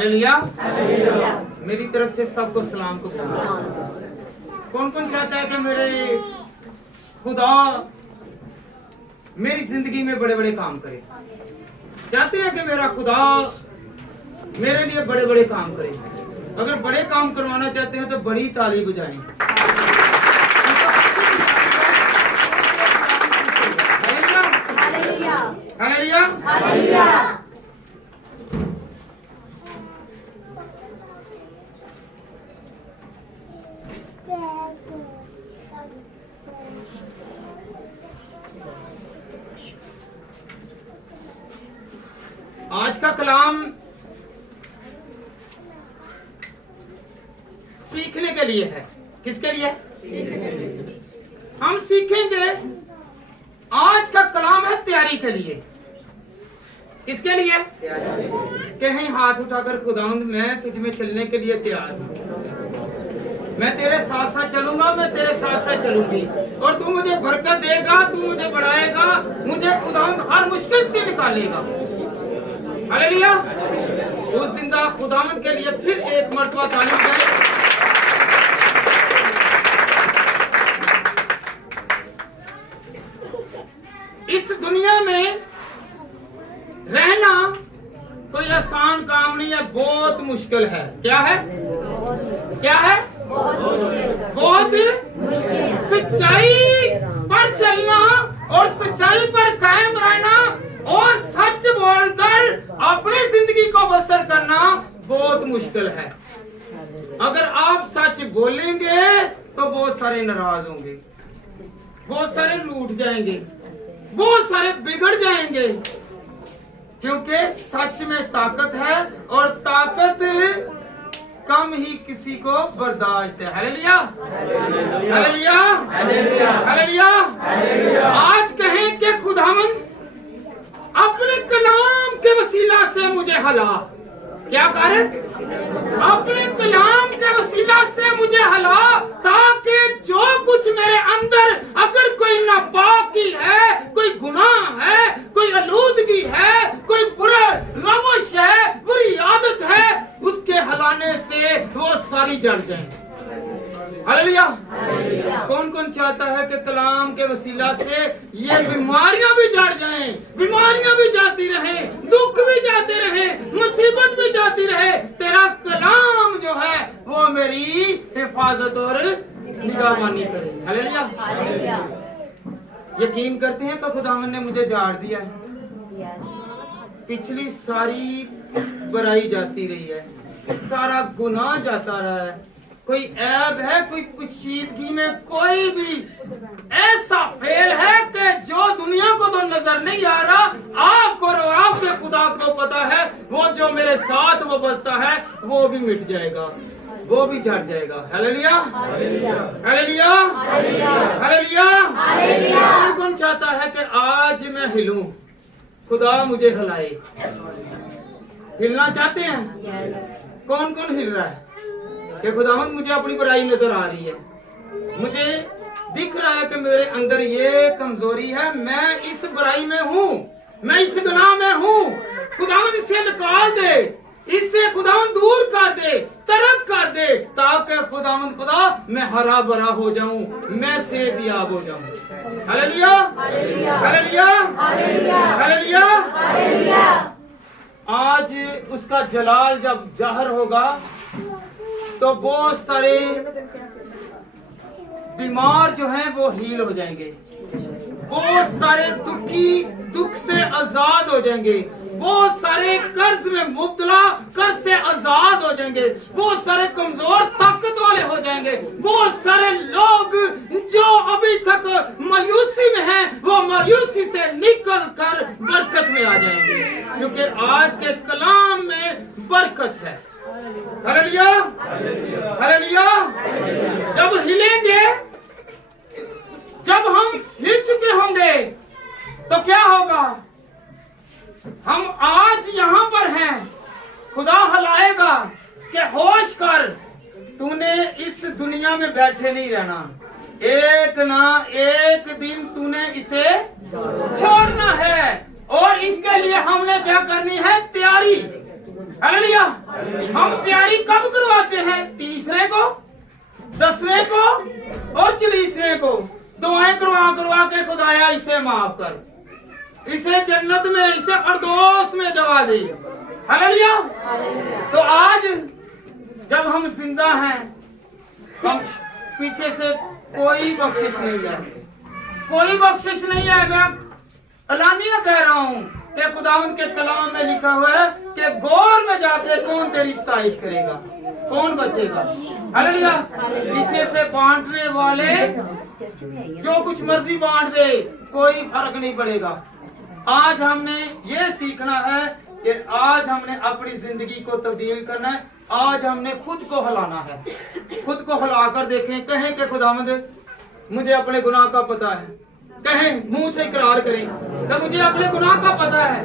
Hallelujah. मेरी तरफ से सबको सलाम को सलाम। कौन कौन चाहता है कि मेरे खुदा मेरी जिंदगी में बड़े बड़े काम करे? चाहते हैं कि मेरा खुदा मेरे लिए बड़े बड़े काम करे? अगर बड़े काम करवाना चाहते हैं तो बड़ी ताली बजाएं। Hallelujah, hallelujah, hallelujah. आज का कलाम सीखने के लिए है। किसके लिए? हम सीखेंगे। आज का कलाम है तैयारी के लिए। किसके लिए? कहीं हाथ उठाकर खुदावंद मैं तुझ में चलने के लिए तैयार हूँ। मैं तेरे साथ साथ चलूंगा, मैं तेरे साथ साथ चलूंगी और तू मुझे बरकत देगा, तू मुझे बढ़ाएगा, मुझे खुदावंद हर मुश्किल से निकालेगा। हालेलुया। उस जिंदा खुदावंद के लिए फिर एक मर्तबा ताली बजाएं। इस दुनिया में रहना कोई आसान काम नहीं है, बहुत मुश्किल है। क्या है? क्या है? बहुत सच्चाई पर चलना और सच्चाई पर कायम रहना और सच बोलकर अपनी जिंदगी को बसर करना बहुत मुश्किल है। अगर आप सच बोलेंगे तो बहुत सारे नाराज होंगे, बहुत सारे रूठ जाएंगे, बहुत सारे बिगड़ जाएंगे, क्योंकि सच में ताकत है और ताकत कम ही किसी को बर्दाश्त है। Hallelujah, hallelujah, hallelujah. आज कहें कि खुदावंद अपने कलाम के वसीला से मुझे हला। क्या कर? अपने कलाम के वसीला से मुझे हला, ताकि जो कुछ मेरे अंदर अगर कोई नापाकी है, कोई गुनाह है, कोई आलूदगी है, कोई बुरा रवश है, बुरी आदत है, उसके हलाने से वो सारी जड़ जाए। हालेलुया। कौन कौन चाहता है कि कलाम के वसीला से ये बीमारियां भी जड़ जाएं, बीमारियां भी जाती रहें, दुख भी जाते रहे, मुसीबत भी जाती रहे। तेरा कलाम जो है वो मेरी हिफाजत और निगहबानी करे। हालेलुया। यकीन करते हैं कि खुदावंद ने मुझे झाड़ दिया है। पिछली सारी बुराई जाती रही है, सारा गुनाह जाता रहा है, कोई ऐब है, कोई कुशीदगी में कोई भी ऐसा फेल है कि जो दुनिया को तो नजर नहीं आ रहा, आपको और आपके खुदा को पता है। वो जो मेरे साथ वो बसता है वो भी मिट जाएगा, वो भी झड़ जाएगा। Hallelujah, hallelujah, hallelujah. कौन चाहता है कि आज मैं हिलूं, खुदा मुझे हिलाए? हिलना चाहते हैं? कौन कौन हिल रहा है कि खुदावंद मुझे अपनी बुराई नजर आ रही है, मुझे दिख रहा है कि मेरे अंदर ये कमजोरी है, मैं इस बुराई में हूँ, मैं इस गुनाह में हूँ, खुदावंद इसे निकाल दे, इससे खुदावंद दूर कर दे, तरक कर दे, ताकि खुदावंद खुदा मैं हरा भरा हो जाऊं, मैं सेहतयाब हो जाऊं। Hallelujah, hallelujah, hallelujah, hallelujah. आज उसका जलाल जब जाहिर होगा तो बहुत सारे बीमार जो हैं वो हील हो जाएंगे, बहुत सारे दुखी दुख से आजाद हो जाएंगे, बहुत सारे कर्ज में मुब्तला कर्ज से आजाद हो जाएंगे, बहुत सारे कमजोर ताकत वाले हो जाएंगे, बहुत सारे लोग जो अभी तक मायूसी में हैं वो मायूसी से निकल कर बरकत में आ जाएंगे, क्योंकि आज के कलाम में बरकत है। Hallelujah, hallelujah. जब हिलेंगे, जब हम हिल चुके होंगे तो क्या होगा? हम आज यहाँ पर हैं, खुदा हिलाएगा कि होश कर, तूने इस दुनिया में बैठे नहीं रहना, एक ना एक दिन तूने इसे छोड़ना है और इसके लिए हमने क्या करनी है? तैयारी। हालेलुया। हम तैयारी कब करवाते हैं? तीसरे को, 10वें को और 40वें को दुआएं करवा के खुदाया इसे माफ कर, इसे जन्नत में, इसे फिरदौस में जगा दे। हालेलुया। तो आज जब हम जिंदा हैं, हम पीछे से कोई बख्शिश नहीं है, कोई बख्शिश नहीं है। मैं अलानिया कह रहा हूँ कि खुदावंद के कलाम में लिखा हुआ है कि गोर में जाके कौन तेरी सताइश करेगा, कौन बचेगा। हालेलुया। पीछे से बांटने वाले जो कुछ मर्जी बांट दे, कोई फर्क नहीं पड़ेगा। आज हमने ये सीखना है कि आज हमने अपनी जिंदगी को तब्दील करना है। आज हमने खुद को हिलाना है, खुद को हिलाकर देखें, कहें कि खुदावंद मुझे अपने गुनाह का पता है, कहें मुंह से इकरार करें कि मुझे अपने गुनाह का पता है,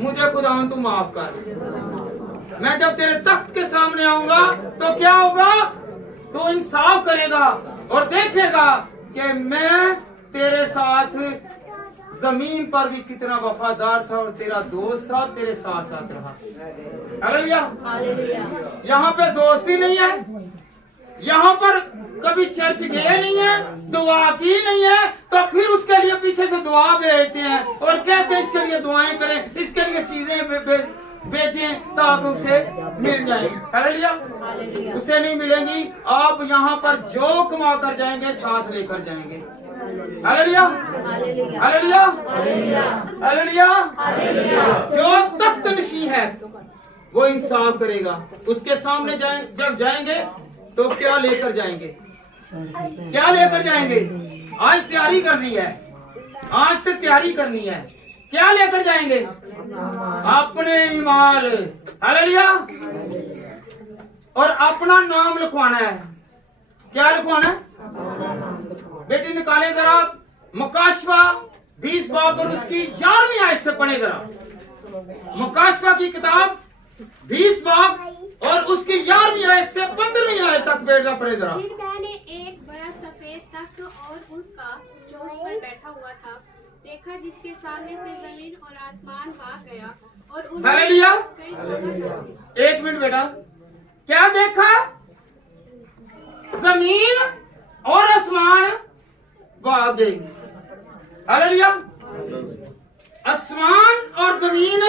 मुझे खुदावंद तू माफ कर। मैं जब तेरे तख्त के सामने आऊंगा तो क्या होगा? तो इंसाफ करेगा और देखेगा कि मैं तेरे साथ जमीन पर भी कितना वफादार था और तेरा दोस्त था, तेरे साथ साथ रहा। हालेलुया। यहाँ पे दोस्ती नहीं है, यहाँ पर कभी चर्च गए नहीं है, दुआ की नहीं है, तो फिर उसके लिए पीछे से दुआ भेजते हैं और कहते हैं इसके लिए दुआएं करें, इसके लिए चीजें बेचें ताकि उसे मिल जाए। हालेलुया। उसे नहीं मिलेंगी। आप यहाँ पर जो कमा कर जाएंगे साथ लेकर जाएंगे। हालेलुया। हालेलुया। हालेलुया। जो तख्त नशी है वो इंसाफ करेगा। उसके सामने जब जाएंगे तो क्या लेकर जाएंगे? क्या लेकर जाएंगे? आज तैयारी करनी है, आज से तैयारी करनी है। क्या लेकर जाएंगे? अपने ईमान। हालेलुया। और अपना नाम लिखवाना है। क्या लिखवाना है? बेटी निकाले जरा मुकाशवा 20 बाब और उसकी 11वीं आयत से पढ़े जरा। मुकाशवा की किताब 20 बाब और उसकी 11वीं आयत से 15वीं आयत तक बेटा पढ़े जरा। फिर मैंने एक बड़ा सफेद तख्त और उसका जो उस पर बैठा हुआ था देखा, जिसके सामने से जमीन और आसमान भाग गया और हालेलुया। कई छोटे। एक मिनट बेटा, क्या देखा? जमीन और आसमान भाग गई। हालेलुया। आसमान और जमीन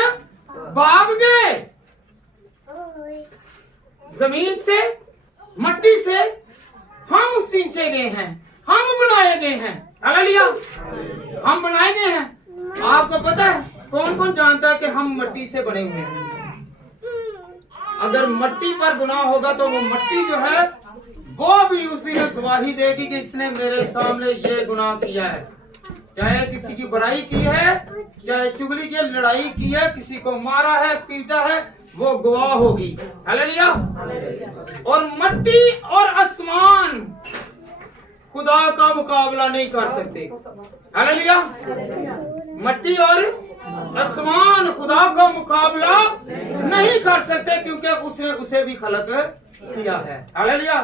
भाग गए। जमीन से, मट्टी से हम सींचे गए हैं, हम बनाए गए हैं। हालेलुया। हम बनाए गए हैं। आपको पता है, कौन कौन जानता है कि हम मट्टी से बने हुए हैं? अगर मट्टी पर गुनाह होगा तो वो मट्टी जो है वो भी उस दिन गवाही देगी कि इसने मेरे सामने ये गुनाह किया है। चाहे किसी की बुराई की है, चाहे चुगली की, लड़ाई की है, किसी को मारा है, पीटा है, वो गवाह होगी। हालेलुया। और मट्टी और आसमान खुदा का मुकाबला नहीं कर सकते। हालेलुया। मट्टी और आसमान खुदा का मुकाबला नहीं कर सकते क्योंकि उसने उसे भी खलक किया है। हालेलुया।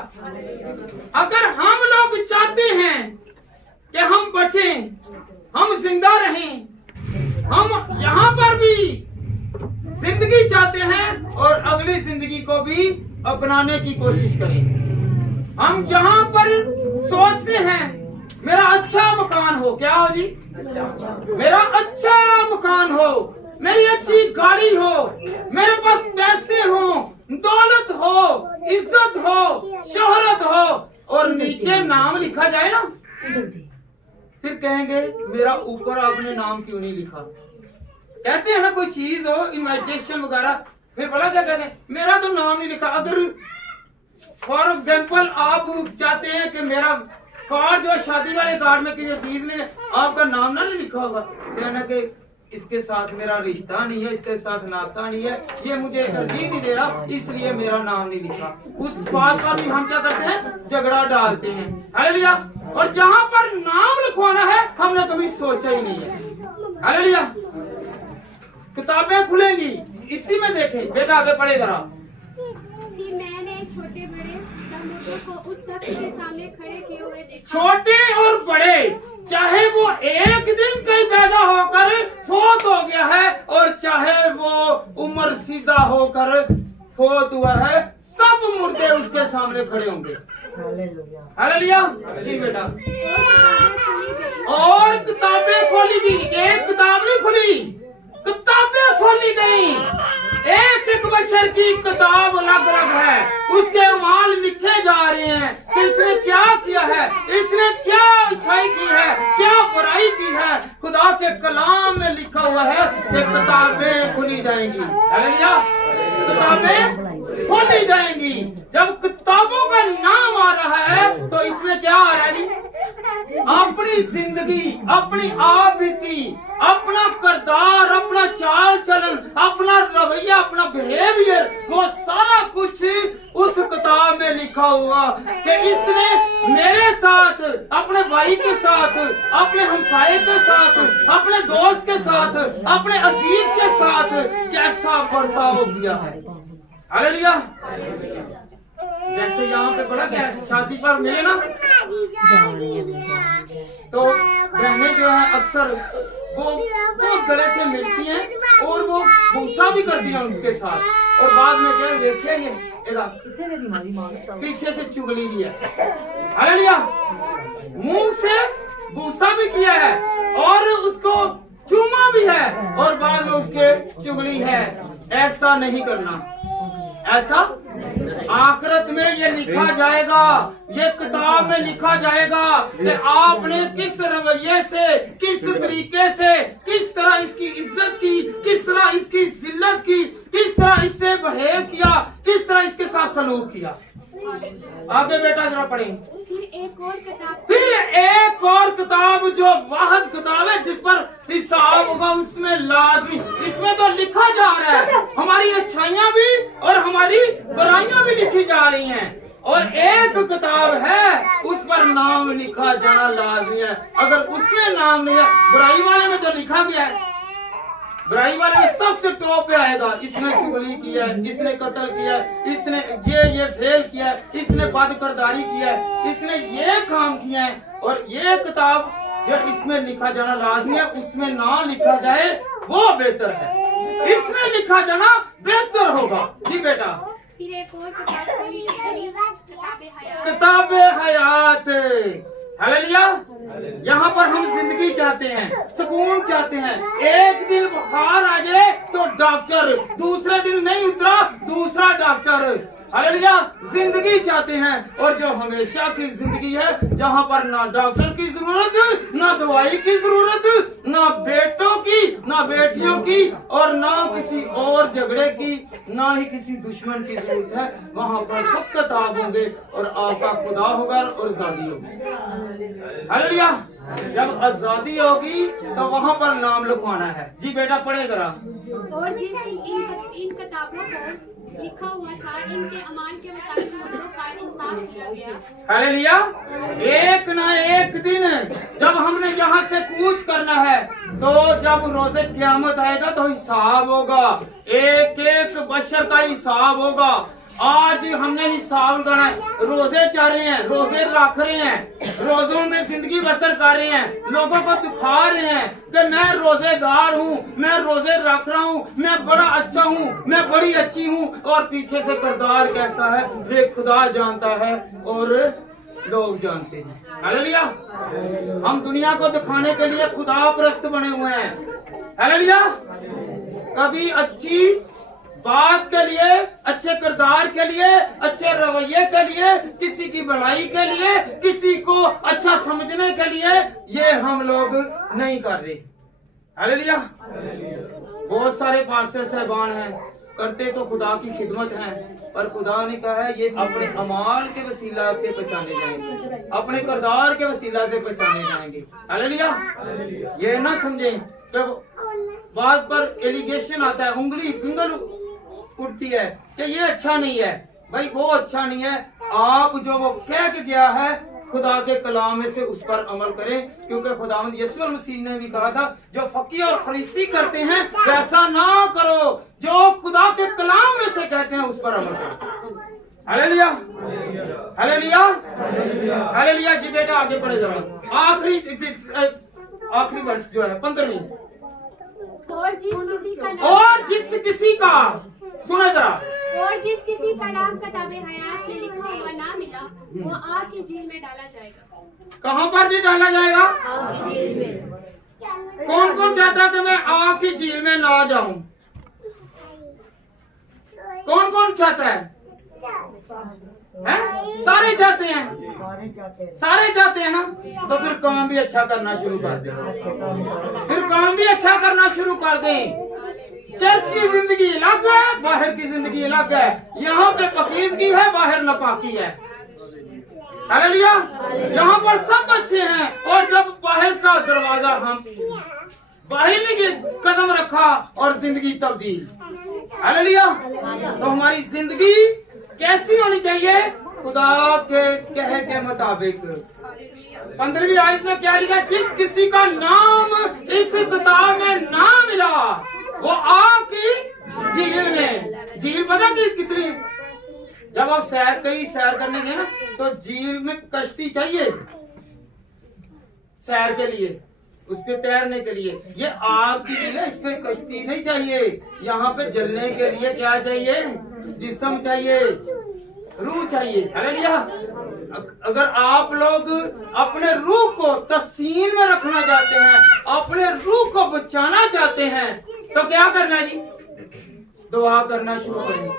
अगर हम लोग चाहते हैं कि हम बचें, हम जिंदा रहें, हम यहाँ पर भी जिंदगी चाहते हैं और अगली जिंदगी को भी अपनाने की कोशिश करें। हम जहाँ पर सोचते हैं मेरा अच्छा मकान हो, क्या हो जी? मेरा अच्छा मकान हो, मेरी अच्छी गाड़ी हो, मेरे पास पैसे हो, दौलत हो, इज्जत हो, शोहरत हो, और नीचे नाम लिखा जाए ना, फिर कहेंगे मेरा ऊपर आपने नाम क्यों नहीं लिखा? कहते हैं ना कोई चीज हो, इन्विटेशन वगैरह, फिर बोला क्या कहते हैं मेरा तो नाम नहीं लिखा। अगर फॉर एग्जाम्पल आप चाहते हैं कि मेरा कार्ड जो शादी वाले कार्ड में किसी चीज में आपका नाम ना लिखा होगा, कहना कि इसके साथ मेरा रिश्ता नहीं है, इसके साथ नाता नहीं है, ये मुझे तरजीह नहीं दे रहा, इसलिए मेरा नाम नहीं लिखा। उस बात पर भी हम क्या करते हैं? झगड़ा डालते हैं। हालेलुया। और जहाँ पर नाम लिखवाना है हमने कभी सोचा ही नहीं है। हालेलुया। किताबें खुलेंगी, इसी में देखें। बेटा आगे पढ़े जरा। फिर मैंने छोटे बड़े समुद्र को उस तख्त के सामने खड़े किए हुए देखा। छोटे और बड़े चाहे वो एक दिन कहीं पैदा होकर फोत हो गया है और चाहे वो उम्र सीधा होकर फोत हुआ है, सब मुर्दे उसके सामने खड़े होंगे। हालेलुया। जी बेटा। और किताबें खोली गई, एक किताब नहीं खुली, किताबें खोली गई। एक एक बशर की किताब अलग अलग है, उसके अमाल लिखे जा रहे हैं कि इसने क्या किया है, इसने क्या अच्छाई की है, क्या बुराई की है। खुदा के कलाम में लिखा हुआ है कि किताबें खुली जाएंगी। हालेलुया। किताबें खोली जाएंगी। जब किताबों का नाम आ रहा है तो इसमें क्या आ रहा है जी? अपनी जिंदगी, अपनी आप बीती, अपना किरदार, अपना चाल चलन, अपना रवैया, अपना बिहेवियर, वो सारा कुछ उस किताब में लिखा हुआ कि इसने मेरे साथ, अपने भाई के साथ, अपने हमसाये के साथ, अपने दोस्त के साथ, अपने अजीज के साथ कैसा बर्ताव किया है। हालेलुया। जैसे यहाँ पे बड़ा क्या है, शादी पर मिले ना तो बहनें जो है अक्सर वो गले से मिलती हैं और वो गुस्सा भी करती हैं उसके साथ, और बाद में क्या देखेंगे पीछे से चुगली भी है। हालेलुया। मुंह से गुस्सा भी किया है और उसको चूमा भी है और बाद में उसके चुगली है। ऐसा नहीं करना, ऐसा आखिरत में ये लिखा जाएगा, ये किताब में लिखा जाएगा कि आपने किस रवैये से, किस तरीके से, किस तरह इसकी इज्जत की, किस तरह इसकी जिल्लत की, किस तरह इससे बहेव किया, किस तरह इसके साथ सलूक किया। आगे बेटा जरा पढ़ें। फिर एक और किताब जो वाहिद किताब है जिस पर हिसाब होगा, उसमें लाजमी, इसमें तो लिखा जा रहा है हमारी अच्छाइयाँ भी और हमारी बुराइयाँ भी लिखी जा रही हैं, और एक किताब है उस पर नाम लिखा जाना लाजमी है। अगर उसमें नाम नहीं है, बुराई वाले में जो लिखा गया है, बुराई वाले में सबसे टॉप पे आएगा, इसने चुगली किया है, इसने कत्ल किया है, इसने ये फेल किया है, इसने बदकिरदारी किया है, इसने ये काम किया है। और ये किताब जो इसमें लिखा जाना लाजमी है, उसमें ना लिखा जाए वो बेहतर है, इसमें लिखा जाना बेहतर होगा। जी बेटा। फिर एक और किताब हयात। हालेलुया। यहाँ पर हम जिंदगी चाहते हैं, सुकून चाहते हैं। एक दिन बुखार आ जाए तो डॉक्टर, दूसरे दिन नहीं उतरा दूसरा डॉक्टर। हालेलुया। जिंदगी चाहते हैं, और जो हमेशा की जिंदगी है जहाँ पर ना डॉक्टर की जरूरत, ना दवाई की जरूरत, ना बेटों की, ना बेटियों की, और ना किसी और झगड़े की, ना ही किसी दुश्मन की जरूरत है। वहाँ पर फकत आप होंगे और आपका खुदा होगा और आजादी होगी। हालेलुया। जब आजादी होगी तो वहाँ पर नाम लिखवाना है। जी बेटा पढ़े जरा। और जिस इन किताबों को लिखा हुआ था, इनके अमाल के मुताबिक मर्दों का इंसाफ किया गया। हालेलुया। एक ना एक दिन जब हमने यहाँ से कूच करना है, तो जब रोजे क़यामत आएगा तो हिसाब होगा, एक एक बशर का हिसाब होगा। आज हमने हिसाब लगाना है, रोजे चाह रहे हैं, रोजे रख रहे हैं, रोजों में जिंदगी बसर कर रहे हैं, लोगों को दिखा रहे हैं कि मैं रोजेदार हूँ, मैं रोजे रख रहा हूँ, मैं बड़ा अच्छा हूँ, मैं बड़ी अच्छी हूँ, और पीछे से किरदार कैसा है ये खुदा जानता है और लोग जानते हैं। हालेलुया। हम दुनिया को दिखाने के लिए खुदा परस्त बने हुए हैं। हालेलुया। कभी अच्छी बात के लिए, अच्छे किरदार के लिए, अच्छे रवैये के लिए, किसी की भलाई के लिए, किसी को अच्छा समझने के लिए ये हम लोग नहीं कर रहे। हालेलुया। बहुत सारे पास्टर साहबान हैं, करते तो खुदा की खिदमत है, पर खुदा ने कहा है ये अपने अमाल के वसीला से पहचाने जाएंगे, अपने किरदार के वसीला से पहचाने जाएंगे। हालेलुया। ये ना समझें जब बात पर एलिगेशन आता है, उंगली फिंगर उठती है कि ये अच्छा नहीं है, भाई वो अच्छा नहीं है। आप जो वो कह के गया है खुदा के कलाम में से उस पर अमल करें, क्योंकि खुदावंद यीशु मसीह ने भी कहा था जो फकीह और फरीसी करते हैं वैसा ना करो, जो खुदा के कलाम में से कहते हैं उस पर अमल करो। हालेलुया, हालेलुया, हालेलुया जी। बेटा आगे बढ़े जाओ। आखिरी वर्ष जो है 15वीं। और जिस किसी का सुने जरा, और जिस किसी का नाम किताबे हयात में लिखा हुआ ना मिला, वो आग की झील में डाला जाएगा। कहाँ पर जी डाला जाएगा? कौन कौन चाहता है कि मैं आग की झील में ना जाऊं? कौन कौन चाहता है? सारे चाहते हैं, सारे चाहते हैं ना। तो फिर काम भी अच्छा करना शुरू कर दें, फिर काम भी अच्छा करना शुरू कर दें। चर्च की जिंदगी अलग है, बाहर की जिंदगी अलग है। यहाँ पे पकीदगी है, बाहर नापाकी है। हालेलुया। यहाँ पर सब अच्छे हैं, और जब बाहर का दरवाजा हम बाहर ने कदम रखा और जिंदगी तब्दील। हालेलुया। तो हमारी जिंदगी कैसी होनी चाहिए? खुदा के कहे के मुताबिक। 15वीं आयत में क्या लिखा? जिस किसी का नाम इस किताब में ना मिला, वो आग की झील में। झील पता कि कितनी, जब आप कहीं सैर करने गए ना, तो झील में कश्ती चाहिए सैर के लिए, उस पे तैरने के लिए। ये आग की झील है, इस पे कश्ती नहीं चाहिए। यहाँ पे जलने के लिए क्या चाहिए? जिस्म चाहिए, रूह चाहिए। हालेलुया। अगर आप लोग अपने रूह को तस्सीन में रखना चाहते हैं, अपने रूह को बचाना चाहते हैं, तो क्या करना है जी? दुआ करना शुरू करें।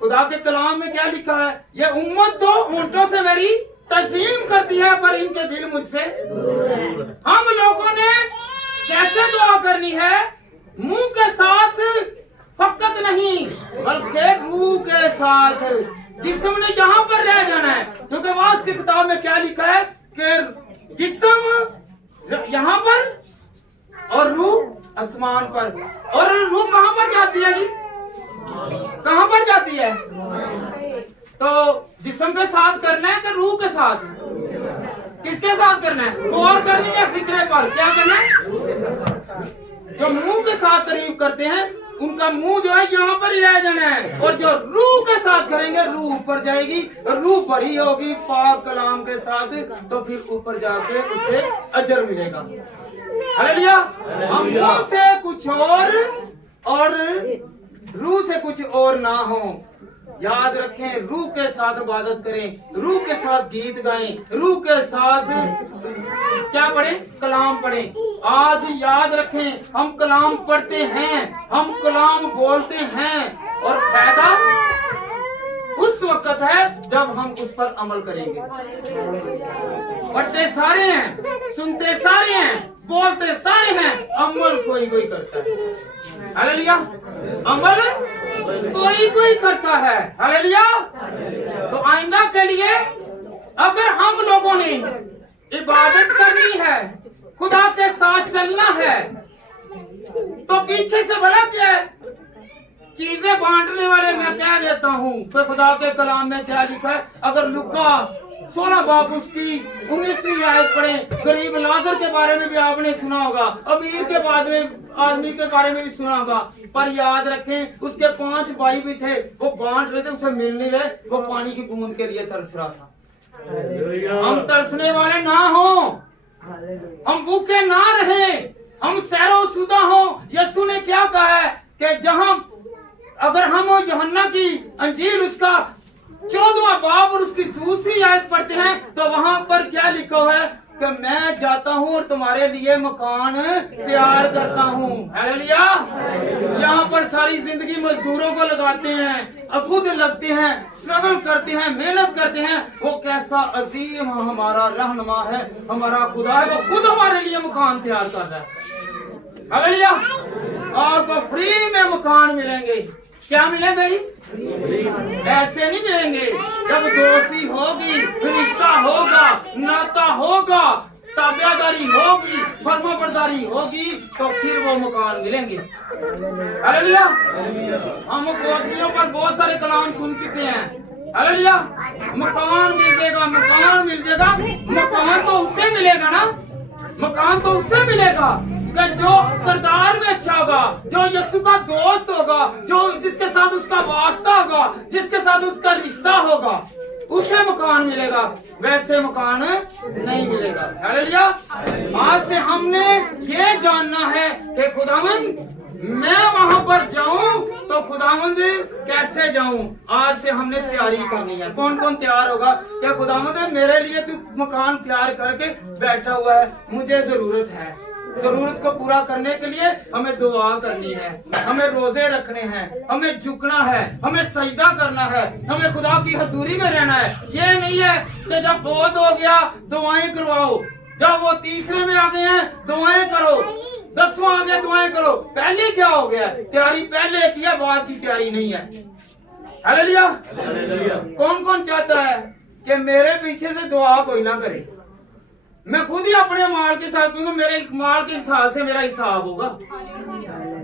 खुदा के कलाम में क्या लिखा है? ये उम्मत तो ऊंटों से मेरी तज़ीम करती है, पर इनके दिल मुझसे दूर है। हम लोगों ने कैसे दुआ करनी है? मुंह के साथ फकत नहीं, बल्कि रूह के साथ। जिस्म ने यहाँ पर रह जाना है, क्योंकि वास की किताब में क्या लिखा है कि जिस्म यहाँ पर और रूह आसमान पर। और रूह कहाँ पर जाती है जी? कहाँ पर जाती है? तो जिस्म के साथ करना है कि रूह के साथ? किसके साथ करना है? गौर करनी है फिक्रे पर। क्या करना है? जो मुंह के साथ तारीफ करते हैं, उनका मुंह जो है यहाँ पर ही रह जाना है, और जो रूह के साथ करेंगे, रूह ऊपर जाएगी, रूह भरी होगी पाक कलाम के साथ, तो फिर ऊपर जाके उसे अजर मिलेगा। हालेलुया। हम मुंह से कुछ और रूह से कुछ और ना हो। याद रखें, रूह के साथ इबादत करें, रूह के साथ गीत गाएं, रूह के साथ क्या पढ़ें? कलाम पढ़ें। आज याद रखें, हम कलाम पढ़ते हैं, हम कलाम बोलते हैं, और फायदा उस वक्त है जब हम उस पर अमल करेंगे। पढ़ते सारे हैं, सुनते सारे हैं, बोलते सारे हैं, अमल कोई कोई करता है। हालेलुया। अमल कोई कोई करता है। हालेलुया। तो आइंदा के लिए अगर हम लोगों ने इबादत करनी है, खुदा के साथ चलना है, तो पीछे से भला क्या है? चीजें बांटने वाले मैं कह देता हूँ तो खुदा के कलाम में क्या लिखा है? अगर लुका 16 बाब उसकी 19वीं आयत पढ़ें, गरीब लाजर के बारे में भी आपने सुना होगा, अमीर के बाद में आदमी के बारे में भी सुना होगा। पर याद रखें, उसके 5 भाई भी थे, वो बांट रहे थे, उसे मिल नहीं रहे, वो पानी की बूंद के लिए तरस रहा था। हम तरसने वाले ना हो, हम भूखे ना रहे, हम सैरोशुदा हो। यीशु ने क्या कहा है कि जहां अगर हम यूहन्ना की अंजील उसका 14वां बाब और उसकी 2री आयत पढ़ते हैं, तो वहां पर क्या लिखा है कि मैं जाता हूँ और तुम्हारे लिए मकान तैयार करता हूँ। हालेलुया। यहाँ पर सारी जिंदगी मजदूरों को लगाते हैं, खुद लगते हैं, स्ट्रगल करते हैं, मेहनत करते हैं। वो कैसा अजीम हमारा रहनुमा है, हमारा खुदा है, वो खुद हमारे लिए मकान तैयार कर रहा है। हालेलुया। आपको फ्री में मकान मिलेंगे। क्या मिलेगा? ऐसे नहीं मिलेंगे। जब दोस्ती होगी, रिश्ता होगा, नाता होगा, ताबेदारी होगी, फर्माबरदारी होगी, तो फिर वो मकान मिलेंगे। हालेलुया। हम पोतलियों पर बहुत सारे कलाम सुन चुके हैं। हालेलुया। मकान मिल जाएगा, मकान मिल जाएगा। मकान तो उससे मिलेगा ना, मकान तो उससे मिलेगा कि जो किरदार में अच्छा होगा, जो यीशु का दोस्त होगा, जो जिसके साथ उसका वास्ता होगा, जिसके साथ उसका रिश्ता होगा, उसे मकान मिलेगा, वैसे मकान नहीं मिलेगा। हालेलुया। आज से हमने ये जानना है कि खुदावंद मैं वहां पर जाऊं तो खुदावंद कैसे जाऊं। आज से हमने तैयारी करनी है। कौन कौन तैयार होगा कि खुदावंद मेरे लिए तू मकान तैयार करके बैठा हुआ है, मुझे जरूरत है। जरूरत को पूरा करने के लिए हमें दुआ करनी है, हमें रोजे रखने हैं, हमें झुकना है, हमें सजदा करना है, हमें खुदा की हजूरी में रहना है। ये नहीं है कि जब बहुत हो गया दुआएं करवाओ, जब वो तीसरे में आ गए हैं दुआएं करो, 10वां आ गया दुआएं करो। पहले क्या हो गया? तैयारी पहले किया, बाद की तैयारी नहीं है। हालेलुया। कौन कौन चाहता है कि मेरे पीछे से दुआ कोई ना करे? मैं खुद ही अपने माल के साथ, क्योंकि मेरे माल के हिसाब से मेरा हिसाब होगा।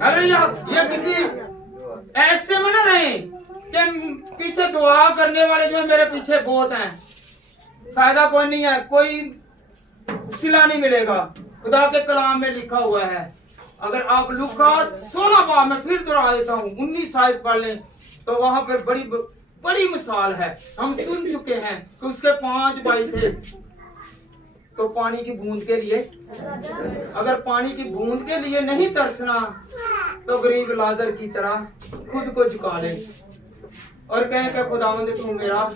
हालेलुया। ये किसी ऐसे में ना रहे कि पीछे दुआ करने वाले जो मेरे पीछे बहुत हैं, फायदा कोई नहीं है, कोई सिला नहीं मिलेगा। खुदा के कलाम में लिखा हुआ है, अगर आप लूका 16 बार में फिर दोहरा देता हूँ, 19 आयत पढ़ लें तो वहां पे बड़ी मिसाल है। हम सुन चुके हैं कि उसके 5 भाई थे, तो पानी की बूंद के लिए, अगर पानी की बूंद के लिए नहीं तरसना तो गरीब लाजर की तरह खुद को झुका ले और कहे कि खुदावंद तू मेरा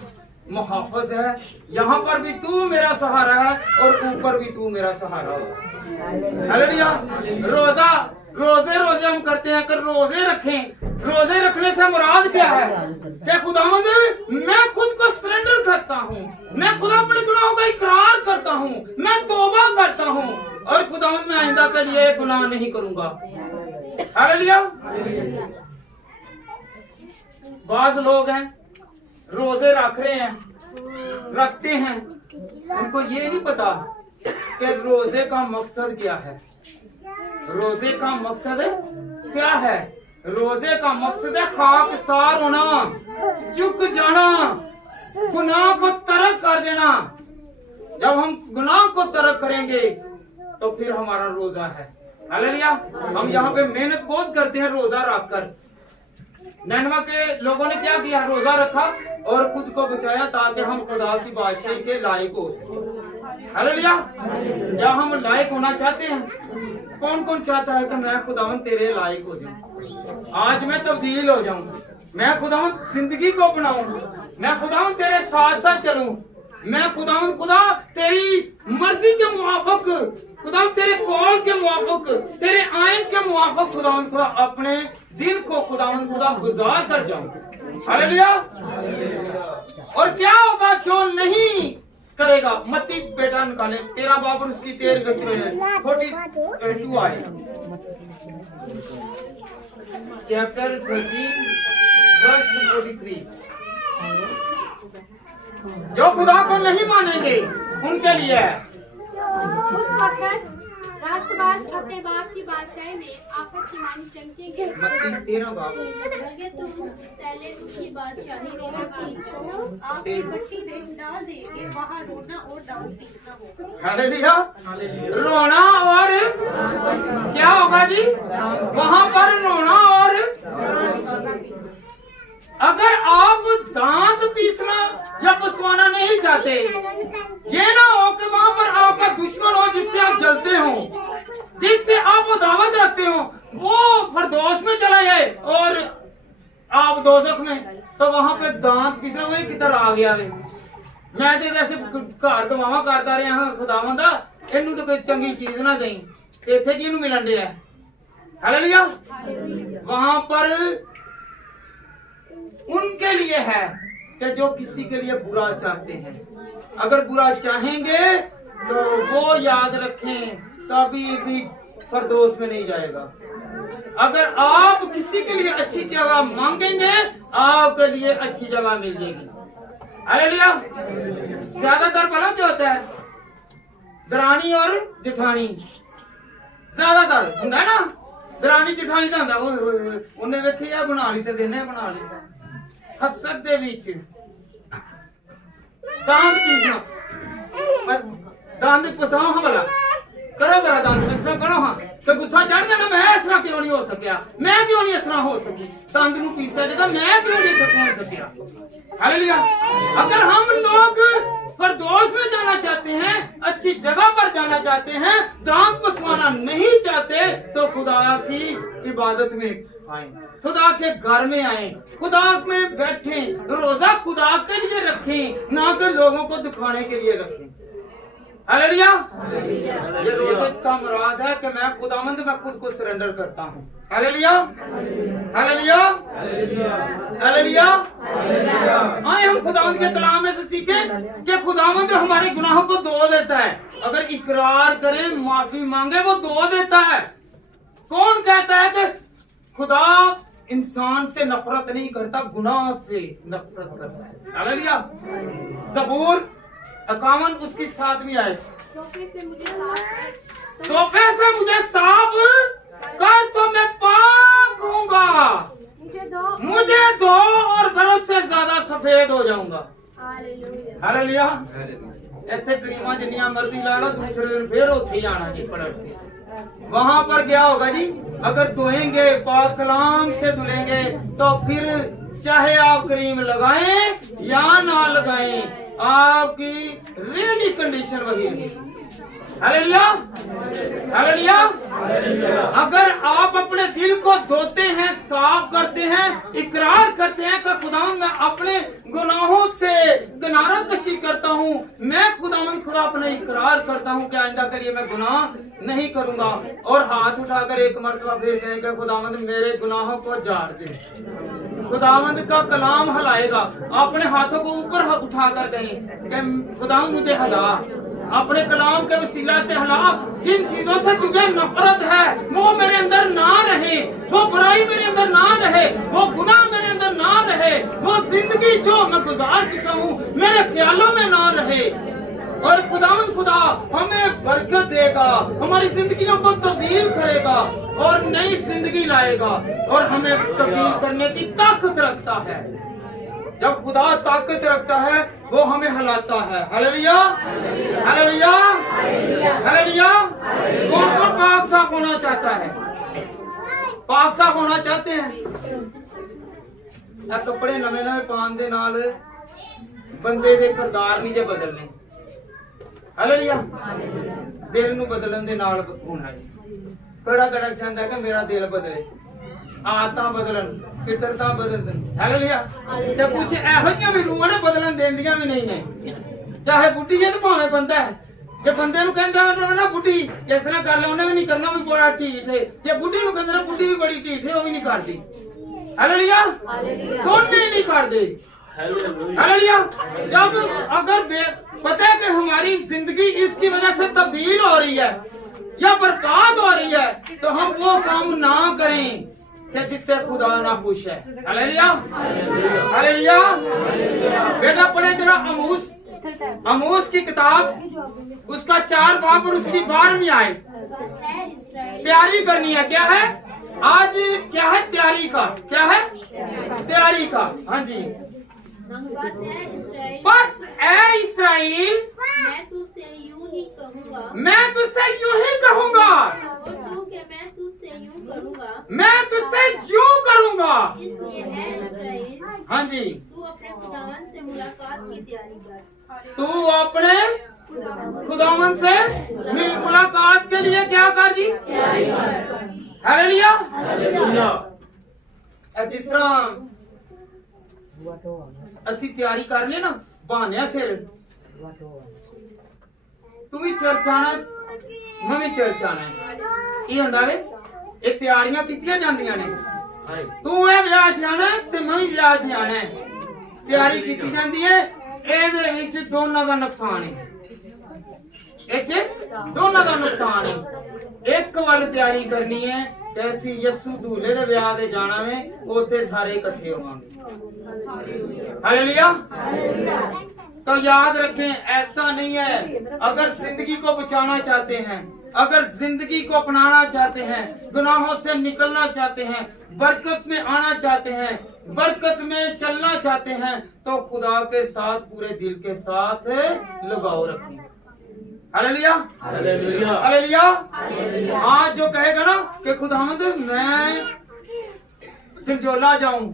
मुहाफिज है, यहाँ पर भी तू मेरा सहारा है और ऊपर भी तू मेरा सहारा है। हालेलुया। रोजे हम करते हैं, कर रोजे रखें। रोजे रखने से मुराद क्या है कि खुदावंद मैं खुद को सरेंडर करता हूँ, मैं खुदा अपने गुनाहों का इकरार करता हूँ, मैं तौबा करता हूँ और खुदावंद मैं आइंदा के लिए गुनाह नहीं करूंगा। हालेलुया। बाज लोग हैं रोजे रख रहे हैं, रखते हैं, उनको ये नहीं पता कि रोजे का मकसद क्या है। रोजे का मकसद क्या है? रोजे का मकसद है खाकसार होना, झुक जाना, गुनाह को तर्क कर देना। जब हम गुनाह को तर्क करेंगे तो फिर हमारा रोजा है। हालेलुया। हम यहाँ पे मेहनत बहुत करते हैं रोजा रखकर। नैनवा के लोगों ने क्या किया? रोजा रखा और खुद को बचाया ताकि हम खुदा की बादशाही के लायक हो सके। हालेलुया। क्या हम लायक होना चाहते हैं? कौन कौन चाहता है कि मैं खुदावंद तेरे लायक हो जाऊं, आज मैं तब्दील हो जाऊं, मैं खुदावंद जिंदगी को बनाऊं, मैं खुदावंद तेरे साथ साथ चलूं, मैं खुदावंद खुदा तेरी मर्जी के मुआफिक, खुदावंद तेरे कौल के मुआफिक, तेरे आयन के मुआफिक खुदावंद खुदा अपने दिन को खुदावंद खुदा गुजार कर जाऊं। हालेलुया। और क्या होगा जो नहीं करेगा? मत्ती बेटा निकाले 13 बाब और उसकी 13 42 आए, चैप्टर 13 वर्स 43। जो खुदा को नहीं मानेंगे उनके लिए है। उस वक्त राष्ट्रवाद अपने बाप की बादशाही में आफत की मानी चमकेंगे। मत्ती 13 बाब। अगर तुम पहले उसकी बादशाही में आपकी भट्टी में डाल देंगे, वहाँ रोना और दांत पीसना होगा। हालेलुया। रोना और क्या होगा जी? वहाँ पर रोना और अगर आप दांत पीसना या पसवाना नहीं चाहते, ये ना हो कि वहाँ पर आपका दुश्मन हो जिससे आप जलते हो, जिससे आप दावत रखते हो, वो फरदौस में चला जाए और आप दोजख में, तो वहाँ पे दांत पीसना वही किधर आ गया वे। मैं तो वैसे घर दवावा करता रहा हाँ खुदावंद इनू तो कोई चंगी चीज ना दें, इत्थे की इनू मिलन दिया। हालेलुया। वहाँ पर उनके लिए है कि जो किसी के लिए बुरा चाहते हैं। अगर बुरा चाहेंगे तो वो याद रखें कभी भी फरदौस में नहीं जाएगा। अगर आप किसी के लिए अच्छी जगह मांगेंगे आपके लिए अच्छी जगह मिल जाएगी। हालेलुया। ज्यादातर पता क्या होता है? दरानी और जेठानी ज्यादातर ਹੁੰਦਾ ना, दरानी जेठानी ਦਾ ਹੁੰਦਾ ਓਏ ਉਹਨੇ ਵੇਖਿਆ ਬਣਾ ਲਈ ਤੇ ਦੇਨੇ ਬਣਾ ਲਈ। हसद दे विच दांत पीसना, दांत पसाओ हाँ भला करो जरा, दांत पीसना करो हाँ। तो गुस्सा चढ़ जाना, मैं इस तरह क्यों नहीं हो सकिया, मैं क्यों नहीं इस तरह हो सकी, संग नू पीसा जगह मैं क्यों नहीं पहुंच सकिया। हालेलुया। अगर हम लोग परदोस में जाना चाहते हैं, अच्छी जगह पर जाना चाहते हैं, दांत पसवाना नहीं चाहते, तो खुदा की इबादत में आए, खुदा के घर में आए, खुदा में बैठे, रोजा खुदा के लिए रखें, ना कि लोगों को दिखाने के लिए रखें। हालेलुया। ये रोजा इसका मुराद है कि मैं खुदावंद में खुद को सरेंडर करता हूँ। Hallelujah, hallelujah, hallelujah. आए हम खुदावंद के कलाम में से सीखें कि खुदावंद हमारे गुनाहों को धो देता है। अगर इकरार करें, माफी मांगे, वो धो देता है। कौन कहता है कि खुदा इंसान से नफरत नहीं करता, गुनाह से नफरत करता है। हालेलुया। ज़बूर 51 उसकी 7वीं आयत। सोफे से मुझे साफ कर तो मैं पाक होऊंगा, मुझे दो और बर्फ से ज्यादा सफेद हो जाऊंगा। हालेलुया। हालेलुया। इतने करीमा जिन्नियां मर्जी ला लो, दूसरे दिन फिर उत्थे जाना जी पलट के। वहां पर क्या होगा जी, अगर धोएंगे, पाक कलाम से धुलेंगे, तो फिर चाहे आप क्रीम लगाएं या ना लगाएं, आपकी रियली कंडीशन वही है। Hallelujah, hallelujah. अगर आप अपने दिल को धोते हैं, साफ करते हैं, इकरार करते हैं कि खुदावंद मैं अपने गुनाहों से किनारा कशी करता हूँ, मैं खुदा अपने इकरार करता हूँ कि आइंदा के लिए मैं गुनाह नहीं करूंगा, और हाथ उठाकर एक मर्तबा फिर कहेंगे खुदावंद मेरे गुनाहों को जार दे। खुदावंद का कलाम हिलाएगा, अपने हाथों को ऊपर उठाकर कहें कि खुदावंद मुझे हिला, अपने कलाम के वसीला से हिला। जिन चीजों से तुझे नफरत है वो मेरे अंदर ना रहे, वो बुराई मेरे अंदर ना रहे, वो गुनाह मेरे अंदर ना रहे, वो जिंदगी जो मैं गुजार चुका हूँ मेरे ख्यालों में ना रहे। और खुदावंद खुदा हमें बरकत देगा, हमारी जिंदगियों को तब्दील करेगा और नई जिंदगी लाएगा, और हमें तब्दील करने की ताकत रखता है। जब खुदा ताकत रखता है वो हमें हिलाता है। Hallelujah, hallelujah, hallelujah. कौन कौन पाक साफ होना चाहता है? पाक साफ होना चाहते हैं? कपड़े नवे नवे पान दे नाल बंदे दे किरदार नहीं जे बदलने। हालेलुया। दिल नू बदलन दे नाल होना जी। कड़ा कड़ा चाहता है कि मेरा दिल बदले, आदतां बदलन, फितरतां बदलन। हालेलुया। ते कुछ ਇਹੋ ਜਿਹੀਆਂ ਵੀ ਰੂਹਾਂ ਨੇ ਬਦਲਣ ਦੇਂਦੀਆਂ ਵੀ ਨਹੀਂ ਨੇ, ਚਾਹੇ ਬੁੱਢੀ ਜੇ ਤੇ ਭਾਵੇਂ ਬੰਦਾ ਹੈ। ਜੇ ਬੰਦੇ ਨੂੰ ਕਹਿੰਦਾ ਨਾ ਬੁੱਢੀ ਇਸ ਤਰ੍ਹਾਂ ਕਰ ਲੈ, ਉਹਨੇ ਵੀ ਨਹੀਂ ਕਰਨਾ, ਵੀ ਬੜਾ ਢੀਠ ਹੈ। ਜੇ ਬੁੱਢੀ ਨੂੰ ਕਹਿੰਦਾ ਨਾ ਬੁੱਢੀ ਵੀ ਬੜੀ ਢੀਠ ਹੈ, ਉਹ ਵੀ ਨਹੀਂ ਕਰਦੀ। हालेलुया। ਦੋਨੇ नहीं करते। हालेलुया। जब अगर पता है कि हमारी जिंदगी इसकी वजह से तब्दील हो रही है या बर्बाद हो रही है, तो हम वो काम ना करें कि जिससे खुदा ना खुश है। Hallelujah, hallelujah. बेटा पढ़े जरा अमूस की किताब, उसका 4 बाब और उसकी 12वीं आयत। तैयारी करनी है। क्या है आज? क्या है तैयारी का? क्या है तैयारी का? हाँ जी। बस ए इस्राएल, मैं तुझसे यूं ही कहूँगा, मैं तुझसे यूं ही कहूँगा, और चूंकि मैं तुझसे यूं करूँगा, मैं तुझसे यूं करूँगा। इसलिए है इस्राएल, हाँ जी, तू अपने खुदावन से मुलाकात की तैयारी कर। तू अपने खुदावन से मुलाकात के लिए क्या कर जी? हालेलुया। जिस तरह ਅਸੀਂ ਤਿਆਰੀ ਕਰ ਲਈ ਨਾ ਬਹਾਨਿਆਂ ਸਿਰ, ਤੂੰ ਵੀ ਚਰਚ ਆਣਾ, ਮੈਂ ਵੀ ਚਰਚ ਆਣਾ। ਕੀ ਹੁੰਦਾ ਵੇ, ਇਹ ਤਿਆਰੀਆਂ ਕੀਤੀਆਂ ਜਾਂਦੀਆਂ ਨੇ। ਤੂੰ ਇਹ ਵਿਆਹ 'ਚ ਆਣਾ ਤੇ ਮੈਂ ਵੀ ਵਿਆਹ 'ਚ ਆਣਾ, ਤਿਆਰੀ ਕੀਤੀ ਜਾਂਦੀ ਹੈ। ਇਹਦੇ ਵਿੱਚ ਦੋਨਾਂ ਦਾ ਨੁਕਸਾਨ ਹੈ, ਇਹ 'ਚ ਦੋਨਾਂ ਦਾ ਨੁਕਸਾਨ ਹੈ। ਇੱਕ ਵੱਲ ਤਿਆਰੀ ਕਰਨੀ ਹੈ ਕਿ ਅਸੀਂ ਯਿਸੂ दूल्हे ਦੇ ਵਿਆਹ ਤੇ ਜਾਣਾ ਵੇ, ਉੱਥੇ ਸਾਰੇ ਇਕੱਠੇ ਹੋਵਾਂਗੇ। हालेलुया। तो याद रखें, ऐसा नहीं है। अगर जिंदगी को बचाना चाहते हैं, अगर जिंदगी को अपनाना चाहते हैं, गुनाहों से निकलना चाहते हैं, बरकत में आना चाहते हैं, बरकत में चलना चाहते हैं, तो खुदा के साथ पूरे दिल के साथ लगाव रखें। Hallelujah hallelujah. आज जो कहेगा ना कि खुदावंद मैं झंझोला जाऊं,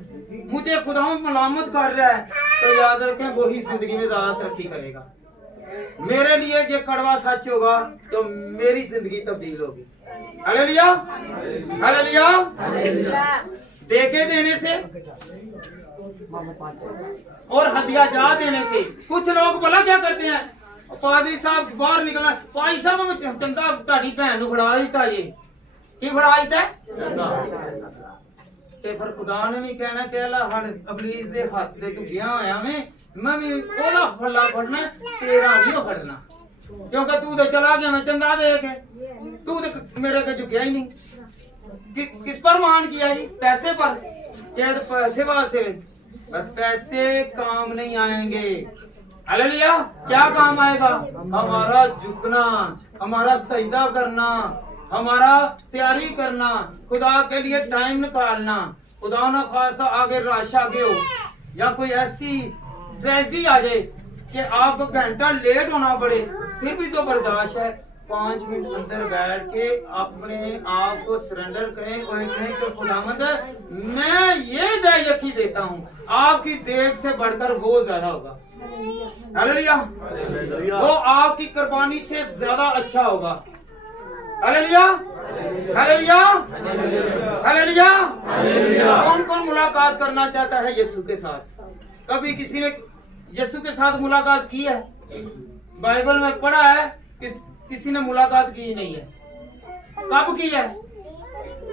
मुझे खुदावंद मलामत कर रहा है, तो याद रखें वही जिंदगी में ज्यादा तरक्की करेगा। मेरे लिए ये कड़वा सच होगा तो मेरी जिंदगी तब्दील होगी। Hallelujah hallelujah. देके देने से और हदिया जा देने से कुछ लोग भला क्या करते हैं, पादरी साहब बाहर निकलना, भाई साहब मैं चंदा ताड़ी भैन नूं फड़ा दिता, ये की फड़ा दिता ते फिर खुदा ने भी कहना कि ला हड़ अबलीस दे हाथ दे तू गया होया मैं भी ओदा फल्ला फड़ना, तेरा नहीं हो फड़ना, क्योंकि तू तो चला गया मैं चंदा दे के, तू तो मेरे के झुकिया ही नहीं। किस पर मान किया ही? पैसे पर। क्या तो पैसे वास्ते, पैसे काम नहीं आएंगे। हालेलुया। क्या काम आएगा? हमारा झुकना, हमारा सजदा करना, हमारा तैयारी करना, खुदा के लिए टाइम निकालना। खुदा ना खासा आगे राश आगे हो या कोई ऐसी ट्रेजेडी आ जाए कि आपको घंटा लेट होना पड़े, फिर भी तो बर्दाश्त है। 5 मिनट अंदर बैठ के अपने आप को सरेंडर करें और कहें कि खुदावंद मैं ये दया यकी देता हूँ, आपकी देख से बढ़कर वो ज्यादा होगा। हालेलुया। वो आपकी कुर्बानी से ज्यादा अच्छा होगा। Hallelujah hallelujah hallelujah. कौन कौन मुलाकात करना चाहता है यीशु के साथ? कभी किसी ने यीशु के साथ मुलाकात की है? बाइबल में पढ़ा है किसी ने मुलाकात की नहीं है। कब की है?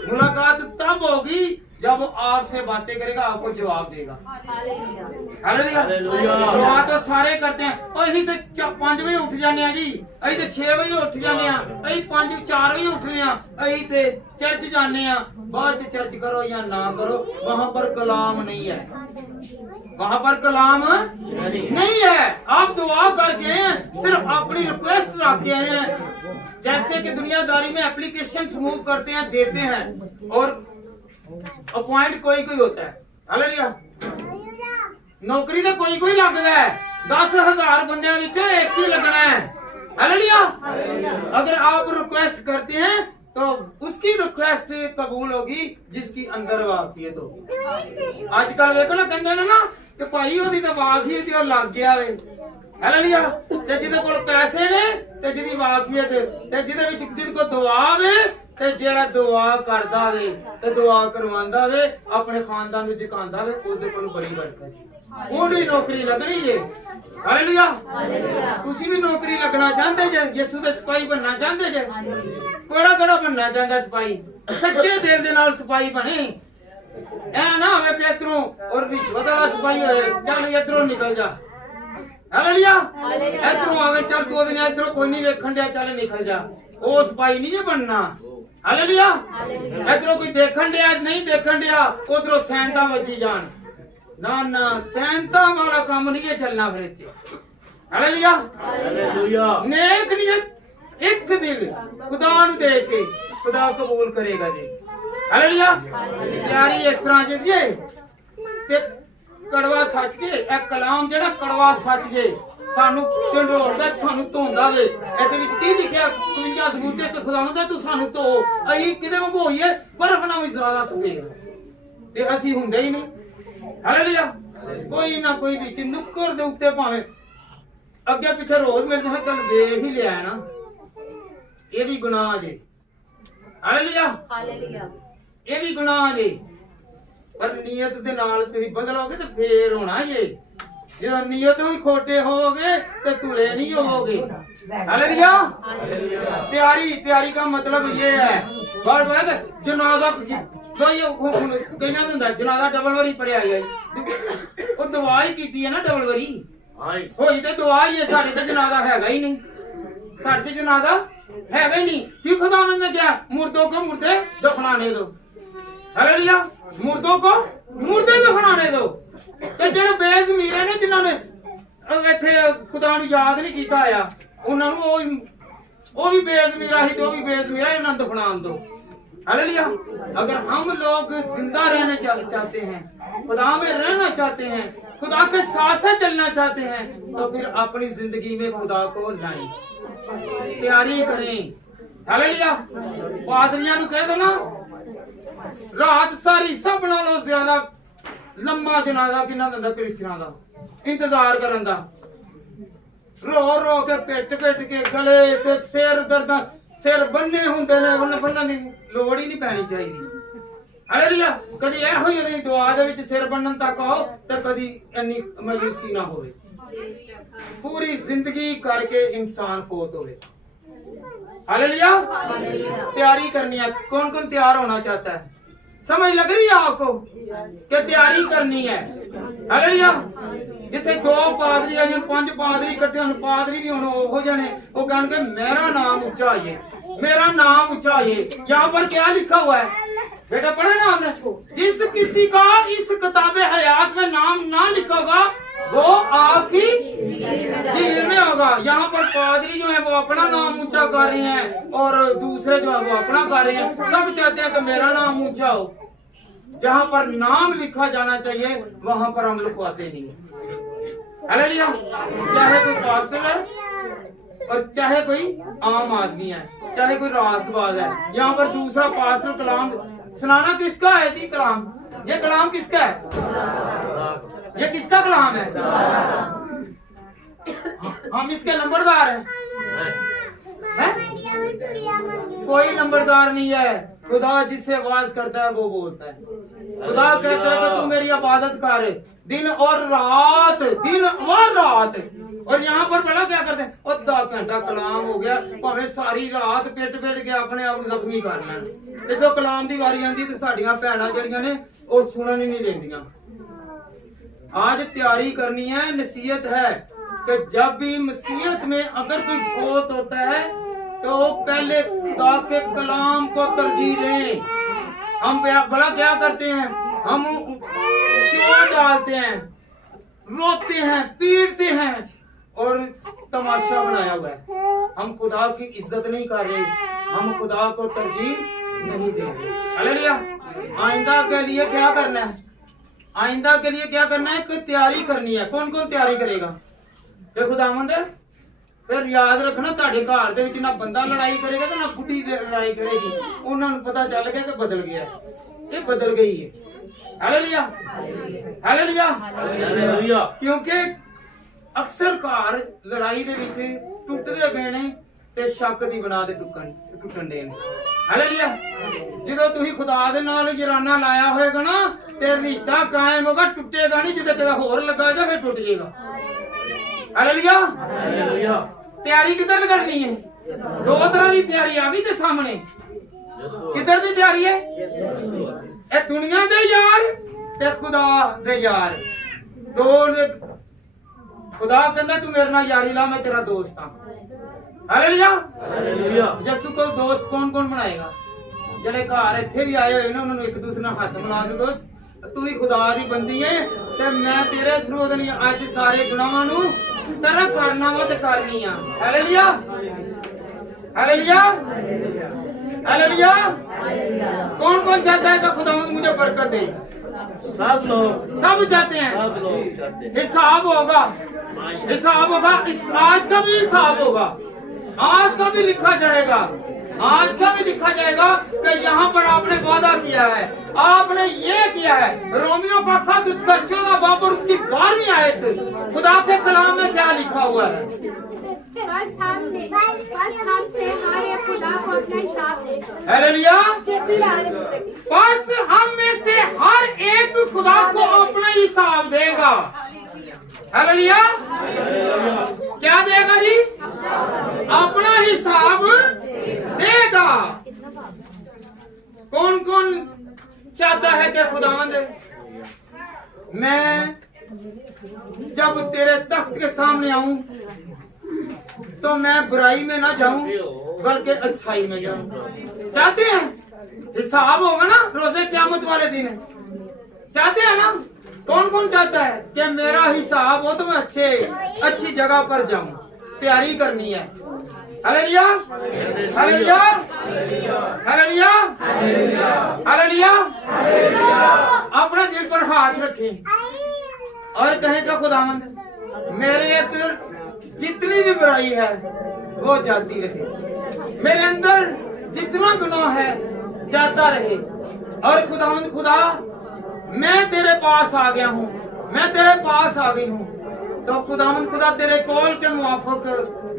मुलाकात तब होगी जब वो आपसे बातें करेगा, आपको जवाब देगा। हालेलुया। दुआ तो सारे करते हैं, अभी तो 5 बजे उठ जाने हैं जी, अभी तो 6 बजे उठ जाने हैं, अभी 4 बजे उठने हैं, अभी तो चर्च जाने हैं। बाद चर्च करो या ना करो, वहां पर कलाम नहीं है, वहां पर कलाम नहीं है। आप दुआ करके हैं, सिर्फ अपनी रिक्वेस्ट रख के आए हैं। जैसे कि दुनियादारी में एप्लीकेशन मूव करते हैं, देते हैं और अपॉइंट कोई कोई होता है। हालेलुया। नौकरी तो कोई कोई लग गया है, 10,000 बंदे विचों एक ही लगना है। हालेलुया। अगर आप रिक्वेस्ट करते हैं तो उसकी रिक्वेस्ट कबूल होगी जिसकी अंदर वाकफियत होगी। आजकल देखो ना, कहते हैं ना कि भाई ओदी तो वाकफियत और लग गया वे। हालेलुया। ते जिहदे कोल पैसे ने ते जिहदी वाकफियत ते जिहदे विच जिहदे कोल दुआ वे ते जेड़ा दुआ करदा वे ते दुआ करवांदा वे, अपने खानदान नूं जगांदा वे, ओदे कोल बड़ी बरकत। ओदी नौकरी लगनी जे। हालेलुया। तुसी भी नौकरी लगना चाहते जे? यीशु दे सिपाही बनना चाहते जे? कोड़ा कोड़ा बनना चाहता सिपाही? सच्चे दिल दे नाल सिपाही बने। ऐ ना होवे कि इधरों और रिश्वत वाला सिपाही होए, चल इधरों निकल जा। हालेलुया। इधरों आगे चल, 2 दिन इधरों कोई नहीं वेखण दिया, चल निकल जा। ओ सिपाही नहीं जे बनना। हालेलुया। इधरों कोई देखण दिया नहीं देखण दिया, उधरों सैनता बची जान। ना ना, सैनता वाला काम नहीं है चलना फिर इत्थे। Hallelujah hallelujah. नेक नियत एक दिल खुदा नूं दे के खुदा कबूल करेगा जी। हालेलुया। प्यारी इस तरह जे ते कड़वा सच जे, ए कलाम जेड़ा कड़वा सच जे सानू झंडोड़दा, सानू धोंदा वे। ਇਹਦੇ ਵਿੱਚ ਕੀ ਲਿਖਿਆ? 52 ਸਬੂਤੇ ਤੇ ਖੁਦਾਵੰਦ ਦਾ ਤੂੰ ਸਾਨੂੰ ਧੋ। ਅਸੀਂ ਕਿਤੇ ਵਾਂਗੂ ਹੋਈਏ, ਬਰਫ਼ ਨਾਲ ਵੀ ਜ਼ਿਆਦਾ ਸਫੇਦ, ਤੇ ਅਸੀਂ ਹੁੰਦੇ ਹੀ ਨਹੀਂ। ਹਾਲੇਲੂਇਆ। ਕੋਈ ਨਾ ਕੋਈ ਵਿੱਚ ਨੁੱਕਰ ਦੇ ਉੱਤੇ ਭਾਵੇਂ ਅੱਗੇ ਪਿੱਛੇ ਰੋਜ਼ ਮਿਲਦੇ ਹਾਂ, ਚੱਲ ਵੇਖ ਹੀ ਲਿਆ ਨਾ, ਇਹ ਵੀ ਗੁਨਾਹ ਜੇ। Hallelujah hallelujah. ਇਹ ਵੀ ਗੁਨਾਹ ਜੇ, ਪਰ ਨੀਅਤ ਦੇ ਨਾਲ ਤੁਸੀਂ ਬਦਲੋਗੇ ਤੇ ਫੇਰ ਹੋਣਾ ਜੇ। जो नियत में खोटे होगे तो तुले नहीं होगे। हालेलुया। तैयारी तैयारी का मतलब ये है, बार बार जनाजा कईयां हुंदा जनाजा डबल वारी पढ़िया है, वो दुआ ही कीती है ना डबल वारी, होई ते दुआ ही है। साडे ते जनाजा हैगा ही नहीं, साडे ते जनाजा हैगा ही नहीं। कि खुदावंद ने क्या? मुर्दों को मुर्दे दफनाने दो। हालेलुया। मुर्दों को मुर्दे दफनाने दो। ਤੇ ਜਿਹੜੇ ਬੇਜ਼ਮੀਰ ਨੇ ਜਿਨ੍ਹਾਂ ਨੇ ਇੱਥੇ ਖੁਦਾ ਨੂੰ ਯਾਦ ਨਹੀਂ ਕੀਤਾ ਆ, ਉਹਨਾਂ ਨੂੰ ਉਹ भी बेज़मीरा ही, तो भी बेज़मीरा ही, नंद फनान दो। हालेलुया। अगर हम लोग जिंदा रहना चाहते हैं, खुदा में रहना चाहते हैं, खुदा के साथ साथ चलना चाहते हैं तो फिर अपनी जिंदगी में खुदा को लाएं, तैयारी करें। हालेलुया। पादरियां नु कह दो ना, रात सारी सब नालों ज्यादा लंबा जनाजा किन्ना दिंदा क्रिश्चियनां दा, इंतजार करन दा, रो रो के पिट पिट के गले ते सिर दर्द, सिर बन्ने हुंदे ने, बन्नण दी लोड़ ही नहीं पैनी चाहिए। हालेलुया। कदी ए होई ओदी दुआ दे विच सिर बन्नण तक आओ ते कदी इन्नी मायूसी ना होवे, पूरी जिंदगी करके इंसान फोत होवे। हालेलुया। तैयारी करनी है। कौन कौन तैयार होना चाहता है? समझ लग रही है आपको कि तैयारी करनी है? हालेलुया। जिथे 2 पादरी आए, 5 पादरी इकट्ठे होने, पादरी भी होने हो जाने, वो कहने मेरा नाम ऊंचा आइए, मेरा नाम ऊंचा आइए। यहाँ पर क्या लिखा हुआ है बेटा, पढ़े ना आपने? जिस किसी का इस किताबे हयात में नाम ना लिखा होगा वो आग की झील में होगा। यहाँ पर पादरी जो है वो अपना नाम ऊंचा कर रहे हैं और दूसरे जो है वो अपना कर रहे हैं। सब चाहते हैं कि मेरा नाम ऊंचा हो। जहाँ पर नाम लिखा जाना चाहिए वहां पर हम लिखवाते नहीं। हालेलुया। चाहे कोई पास्टर है और चाहे कोई आम आदमी है, चाहे कोई रासबाज है, यहाँ पर दूसरा पास्टर कलाम सुनाना किसका है जी? कलाम। ये कलाम किसका है? ये किसका कलाम है? हम इसके नंबरदार हैं? कोई नंबरदार नहीं है। खुदा जिससे आवाज करता है वो बोलता है। खुदा कहता है कि तू मेरी इबादत कर दिन और रात, दिन और रात। और यहाँ पर बड़ा क्या करते हैं, 10 घंटा कलाम हो गया, भावे सारी रात पिट पिट के अपने आप जख्मी करना। जो कलाम की वारी आती तो साडियां भैणां जड़ियां ने वो सुनन ही नहीं देंदियां। आज तैयारी करनी है, नसीहत है कि जब भी मसीहत में अगर कोई फौत होता है तो पहले खुदा के कलाम को तरजीह दें। हम बड़ा क्या करते हैं, हम शोर डालते हैं, रोते हैं, पीटते हैं और तमाशा बनाया हुआ है। हम खुदा की इज्जत नहीं कर रहे, हम खुदा को तरजीह नहीं दे रहे। हालेलुया। आइंदा के लिए क्या करना है? आइंदा के लिए क्या करना है? कि तैयारी करनी है। कौन कौन तैयारी करेगा? ते खुदावंद फिर याद रखना, ਤੁਹਾਡੇ ਘਰ ਦੇ ਵਿੱਚ ना बंदा लड़ाई करेगा तो ना बुढ़ी लड़ाई करेगी। उन्होंने पता चल गया कि बदल गया, ये बदल गई है। हालेलुया। हालेलुया। हालेलुया। क्योंकि अक्सर घर लड़ाई दे विच टुटदे पए ने ते शक दी बना दे टुटन दे ने। हालेलुया। ਜਦੋਂ ਤੁਸੀਂ ਖੁਦਾ ਦੇ ਨਾਲ ਜਰਾਨਾ ਲਾਇਆ ਹੋਏਗਾ ਨਾ ਤੇ ਰਿਸ਼ਤਾ ਕਾਇਮ ਹੋਗਾ, ਟੁੱਟੇਗਾ ਨਹੀਂ। ਜਦੋਂ ਕਿਤੇ ਹੋਰ लगाएगा फिर टूट जाएगा। हालेलुया। हालेलुया। तैयारी किधर करनी है? 2 तरह की तैयारी आ गई ते सामने। किधर दी तैयारी है? ए दुनिया दे यार ते खुदा दे यार। दो ने खुदा कहंदा तू मेरे नाल यारी ला, मैं तेरा दोस्त हां। हालेलुया। हालेलुया। यसु को दोस्त कौन कौन बनाएगा? ਜਿਹੜੇ ਘਰ ਇੱਥੇ ਵੀ ਆਏ ਹੋਏ ਨੇ ਉਹਨਾਂ ਨੂੰ ਇੱਕ ਦੂਸਰੇ ਨਾਲ ਹੱਥ ਮਿਲਾ ਕੇ ਕਹੋ ਤੂੰ ਹੀ ਖੁਦਾ ਦੀ ਬੰਦੀ ਹੈ ਤੇ ਮੈਂ ਤੇਰੇ ਥਰੂ ਉਹਦੇ ਲਈ ਅੱਜ ਸਾਰੇ ਗੁਨਾਹਾਂ ਨੂੰ ਤਰਕ ਕਰਨਾ ਵਾ ਤੇ ਕਰਨੀ ਆ। ਹਾਲੇਲੂਇਆ। हालेलुया। हालेलुया। कौन कौन चाहता है कि खुदावंद मुझे बरकत दे? सब लोग, सब चाहते हैं। सब लोग चाहते हैं। हिसाब होगा, हिसाब होगा। इस आज का भी हिसाब होगा, आज का भी लिखा जाएगा, आज का भी लिखा जाएगा कि यहाँ पर आपने वादा किया है, आपने ये किया है। रोमियो का खत उसका 14 बाब और उसकी 12वीं आयत, खुदा के कलाम में क्या लिखा हुआ है? बस हमसे हमारे खुदा को अपना हिसाब दे। हालेलुया। बस हम में से हर एक खुदा को अपना हिसाब देगा। हालेलुया। क्या देगा जी? अपना हिसाब देगा। कौन कौन चाहता है कि खुदावंद मैं जब तेरे तख्त के सामने आऊं तो मैं बुराई में ना जाऊं बल्कि अच्छाई में जाऊं? चाहते हैं? हिसाब होगा ना रोजे क़यामत वाले दिन, चाहते हैं ना? कौन कौन चाहता है कि मेरा हिसाब हो तो मैं अच्छी जगह पर जाऊं? तैयारी करनी है। हालेलुया। हालेलुया। हालेलुया। हालेलुया। अपना दिल पर हाथ रखें और कहेगा खुदावंद मेरे अंदर जितनी भी बुराई है वो जाती रहे, मेरे अंदर जितना गुनाह है जाता रहे। और खुदावंद खुदा मैं तेरे पास आ गया हूँ, मैं तेरे पास आ गई हूँ, तो खुदावंद खुदा तेरे कौल के मुवाफिक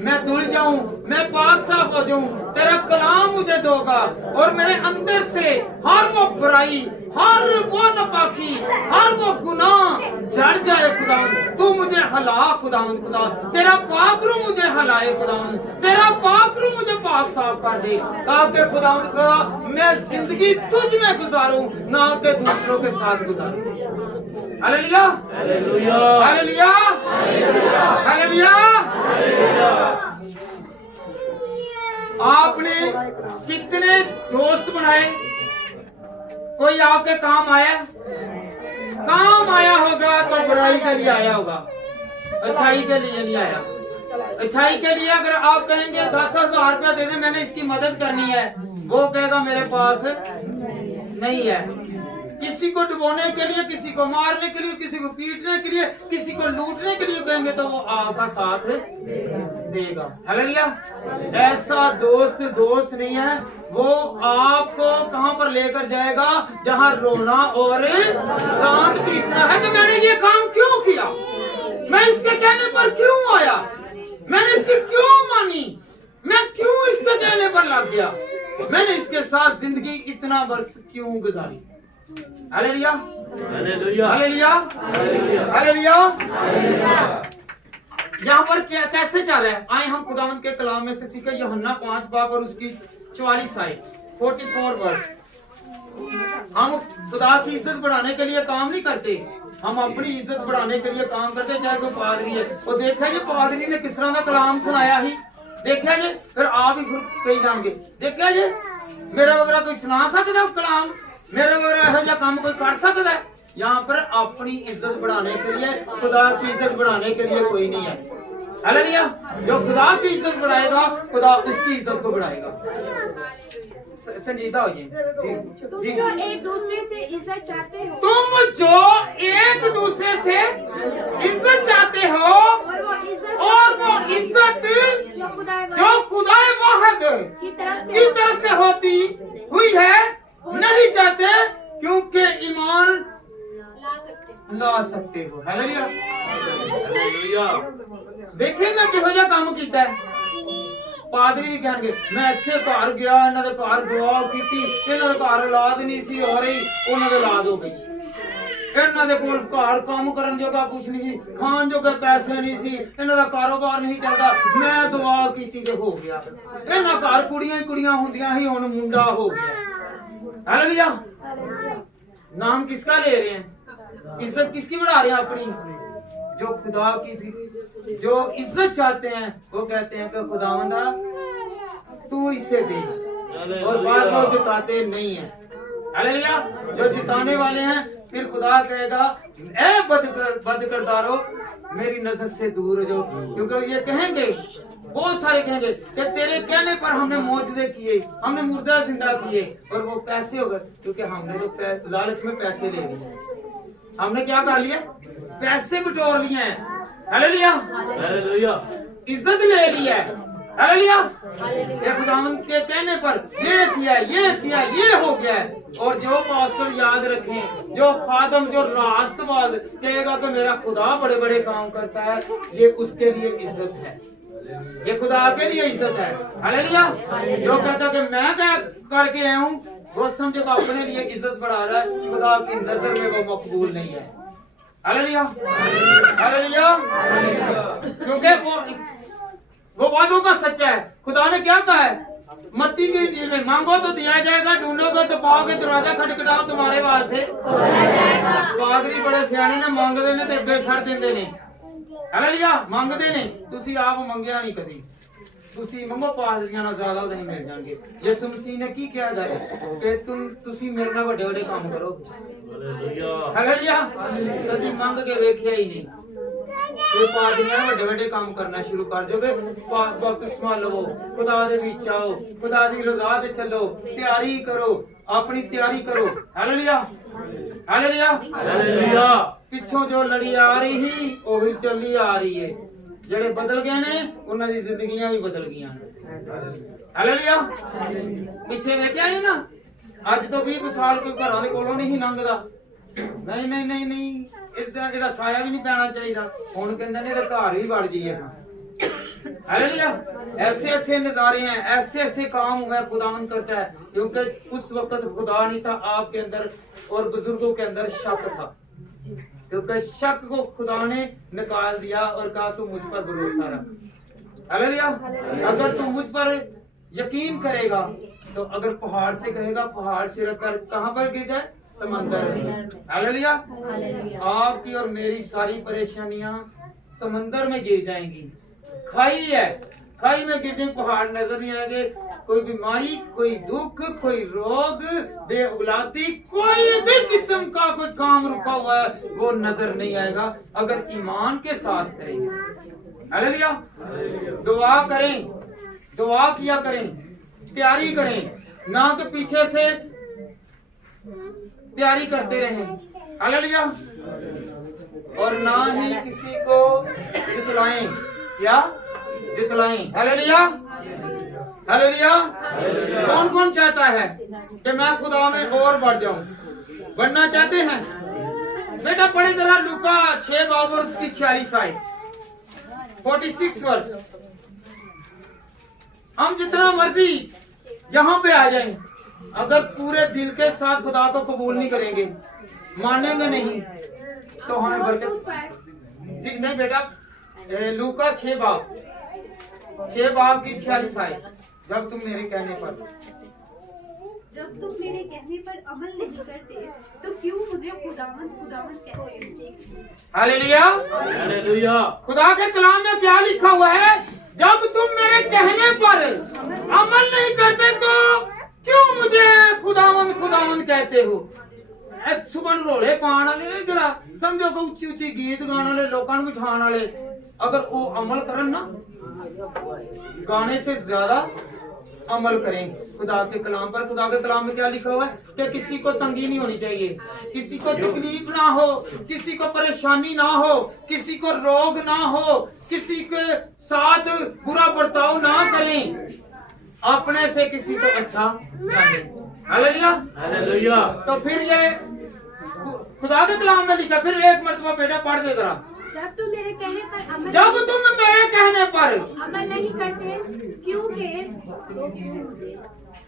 मैं धुल जाऊं, मैं पाक साफ हो जाऊं, तेरा कलाम मुझे दोगा और मेरे अंदर से हर वो बुराई, हर वो नापाकी, हर वो गुनाह जड़ जाए। खुदावंद तू मुझे हला, खुदावंद खुदा तेरा पाक रूह मुझे हलाए, खुदावंद तेरा पाक रूह मुझे पाक साफ कर दे, ताकि खुदावंद खुदा मैं जिंदगी तुझ में गुजारूं, ना कि दूसरों के साथ गुजारूं। Hallelujah, hallelujah, hallelujah, hallelujah. आपने कितने दोस्त बनाए? कोई आपके काम आया? काम आया होगा तो बुराई के लिए आया होगा, अच्छाई के लिए नहीं आया। अच्छाई के लिए अगर आप कहेंगे 10,000 रुपया दे दे, मैंने इसकी मदद करनी है, वो कहेगा मेरे पास नहीं है। किसी को डुबोने के लिए, किसी को मारने के लिए, किसी को पीटने के लिए, किसी को लूटने के लिए कहेंगे तो वो आपका साथ देगा। हालेलुया। ऐसा दोस्त नहीं है, वो आपको कहां पर लेकर जाएगा? जहां रोना और दांत पीसना है। तो मैंने ये काम क्यों किया? मैं इसके कहने पर क्यों आया? मैंने इसकी क्यों मानी? मैं क्यों इसके कहने पर लग गया? मैंने इसके साथ जिंदगी इतना वर्ष क्यों गुजारी? Hallelujah, hallelujah, hallelujah, hallelujah. यहाँ पर क्या कैसे चल रहा है? आए हम खुदावंद के कलाम में से सीखे। यूहन्ना 5 बाब और उसकी 44 आयत 44 वर्ष। हम खुदा की इज्जत बढ़ाने के लिए काम नहीं करते, हम अपनी इज्जत बढ़ाने के लिए काम करते। चाहे कोई पादरी है, वो देखा जी पादरी ने किस तरह का कलाम सुनाया ही, देखा जी, फिर आप ही कही जाएंगे देखा जी मेरा वगैरह कोई सुना सकता कलाम, मेरे वगैरह ऐसा काम कोई कर सकता है? यहाँ पर अपनी इज्जत बढ़ाने के लिए, खुदा की इज्जत बढ़ाने के लिए कोई नहीं है। हालेलुया। जो खुदा की इज्जत बढ़ाएगा, खुदा उसकी इज्जत को बढ़ाएगा। संजीदा होइए। तुम जो एक दूसरे से इज्जत चाहते हो, तुम जो एक दूसरे से इज्जत चाहते हो, और वो इज्जत जो खुदा वाहिद की तरफ से होती हुई है नहीं चाहते, क्योंकि ईमान ला सकते हो। Hallelujah, hallelujah. देखिए मैं किहो जिहा काम कीता है। पादरी भी कहणगे मैं ਇੱਥੇ ਘਰ ਗਿਆ, ਇਹਨਾਂ ਦੇ ਘਰ ਦੁਆ ਕੀਤੀ, ਇਹਨਾਂ ਦੇ ਘਰ ਔਲਾਦ ਨਹੀਂ ਸੀ ਹੋ ਰਹੀ, ਉਹਨਾਂ ਦੇ ਔਲਾਦ ਹੋ ਗਈ। ਇਹਨਾਂ ਦੇ ਕੋਲ ਘਰ ਕੰਮ ਕਰਨ ਜੋਗਾ ਕੁਝ ਨਹੀਂ, ਖਾਣ ਜੋਗੇ ਪੈਸੇ ਨਹੀਂ ਸੀ, ਇਹਨਾਂ ਦਾ ਕਾਰੋਬਾਰ ਨਹੀਂ ਚੱਲਦਾ, ਮੈਂ ਦੁਆ ਕੀਤੀ ਤੇ ਹੋ ਗਿਆ। ਇਹਨਾਂ ਘਰ ਕੁੜੀਆਂ ਹੀ ਕੁੜੀਆਂ ਹੁੰਦੀਆਂ ਸੀ, ਹੁਣ ਮੁੰਡਾ ਹੋ ਗਿਆ। हालेलुया। नाम किसका ले रहे हैं? इज्जत किसकी बढ़ा रहे हैं? अपनी। जो खुदा की जो इज्जत चाहते हैं वो कहते हैं कि खुदावंदा तू इसे दे, और बार बार जिताते नहीं है। हालेलुया। जो जिताने वाले हैं फिर खुदा कहेगा ए बदकरदारो मेरी नजर से दूर हो जाओ, क्योंकि ये कहेंगे, बहुत सारे कहेंगे कि तेरे कहने पर हमने मौजूदे किए, हमने मुर्दा जिंदा किए, और वो कैसे होगा? क्योंकि हमने तो लालच में पैसे ले लिए, हमने क्या कर लिया? पैसे बटोर लिए हैं। Hallelujah, hallelujah. इज्जत ले ली है। हालेलुया। ये खुदावंद के कहने पर ये किया, ये किया, ये हो गया। और जो पास्टर याद रखें, जो खादम, जो रास्तबाज कहेगा कि मेरा खुदा बड़े बड़े काम करता है, ये उसके लिए इज्जत है, ये खुदा के लिए इज्जत है। हालेलुया। जो कहता कि मैं क्या करके आया हूँ, वो समझो कि अपने लिए इज्जत बढ़ा रहा है, खुदा की नजर में वो मकबूल नहीं है। Hallelujah, hallelujah. क्योंकि वो वादों का सच्चा है। खुदा ने क्या कहा है मत्ती की इंजील में? मांगो तो दिया जाएगा, ढूंढोगे तो पाओगे, दरवाजा खटखटाओ तुम्हारे वास्ते पादरी बड़े सियाने ने मांगते ने ते अगे छड़ देंदे ने। हालेलुया। मांगते ने, तुसी आप मंगिया नहीं कभी, तुसी मंगो पादरियां नाल ज्यादा नहीं मिल जाएंगे। यीशु मसीह ने की कहा जाए कि तुसी मेरे नाल बड़े बड़े काम करोगे। हालेलुया। कभी मांग के वेखिया ही नहीं, ये पादरियां बड़े बड़े काम करना शुरू कर दोगे। बपतिस्मा लो, खुदा दे विच आओ, खुदा दी रज़ा ते चलो, तैयारी करो, अपनी तैयारी करो। Hallelujah, hallelujah, hallelujah. ਪਿੱਛੋਂ ਜੋ ਲੜੀ ਆ ਰਹੀ ਸੀ ਉਹੀ ਚੱਲੀ ਆ ਰਹੀ ਹੈ। ਜਿਹੜੇ ਬਦਲ ਗਏ ਨੇ ਉਹਨਾਂ ਦੀ ਜ਼ਿੰਦਗੀਆਂ ਵੀ ਬਦਲ ਗਈਆਂ ਹਾਲੇਲੂਇਆ। ਪਿੱਛੇ ਵੇਖਿਆ ਜੀ ਨਾ, ਅੱਜ ਤੋਂ 20 ਸਾਲ ਕੋਈ ਘਰਾਂ ਦੇ ਕੋਲੋਂ ਨਹੀਂ ਲੰਘਦਾ। ਨਹੀਂ ਨਹੀਂ ਨਹੀਂ ਨਹੀਂ, ਇਹਦਾ ਸਾਇਆ ਵੀ ਨਹੀਂ ਪੈਣਾ ਚਾਹੀਦਾ। ਹੁਣ ਕਹਿੰਦੇ ਨੇ ਇਹਦੇ ਘਰ ਵੀ ਵੜ ਜਾਈਏ। हालेलुया। ऐसे ऐसे नजारे हैं, ऐसे ऐसे काम हुए खुदावन करता है, क्योंकि उस वक्त खुदा नहीं था, आपके अंदर और बुजुर्गों के अंदर शक था, क्योंकि शक को खुदा ने निकाल दिया और कहा तू मुझ पर भरोसा रख। हालेलुया। अगर तू मुझ पर यकीन करेगा तो अगर पहाड़ से कहेगा पहाड़ से रखकर कहां पर गिर जाए, समंदर में। हालेलुया। आपकी और मेरी सारी परेशानियां समंदर में गिर जाएंगी। खाई है, खाई में गिर जाए, पहाड़ नजर नहीं आएंगे। कोई बीमारी, कोई दुख, कोई रोग, बेऔलादी, कोई भी किस्म का कोई काम रुका हुआ है वो नजर नहीं आएगा अगर ईमान के साथ करेंगे। हालेलुया। दुआ करें, दुआ किया करें, तैयारी करें, ना कि पीछे से तैयारी करते रहें। हालेलुया। और ना ही किसी को जितलाएं, या जितलाएं। हालेलुया। हालेलुया। कौन कौन चाहता है कि मैं खुदा में और बढ़ जाऊं? बढ़ना चाहते हैं? बेटा पढ़े जरा लूका 6 बाब और उसकी 46 आयत, 46 वर्ष। हम जितना मर्जी यहाँ पे आ जाएं, अगर पूरे दिल के साथ खुदा को कबूल नहीं करेंगे, मानेंगे नहीं, तो हमें बरकत नहीं। बेटा लूका 6 बाब की 46 आयत, जब तुम मेरे कहने पर अमल नहीं करते तो क्यों मुझे खुदावंद खुदावंद कहते हो? हालेलुया। हालेलुया। खुदा के कलाम में क्या लिखा हुआ है? जब तुम मेरे कहने पर अमल नहीं करते तो क्यों मुझे खुदावंद खुदावंद कहते हो? सुबह रोले पाने वाले ने जरा समझो कि उच्ची उच्ची गीत गाने वाले, लोगों को बिठाने वाले, अगर वो अमल करन ना, गाने से ज्यादा अमल करें खुदा के कलाम पर। खुदा के कलाम में क्या लिखा हुआ है कि किसी को तंगी नहीं होनी चाहिए, किसी को तकलीफ ना हो, किसी को परेशानी ना हो, किसी को रोग ना हो, किसी के साथ बुरा बर्ताव ना करें, अपने से किसी को अच्छा जाने। हालेलुया। हालेलुया। तो फिर ये खुदा के कलाम में लिखा, फिर एक मरतबा बेटा पढ़ दे जरा। जब तुम मेरे कहने पर अमल जब तुम मेरे कहने पर अमल नहीं करते क्योंकि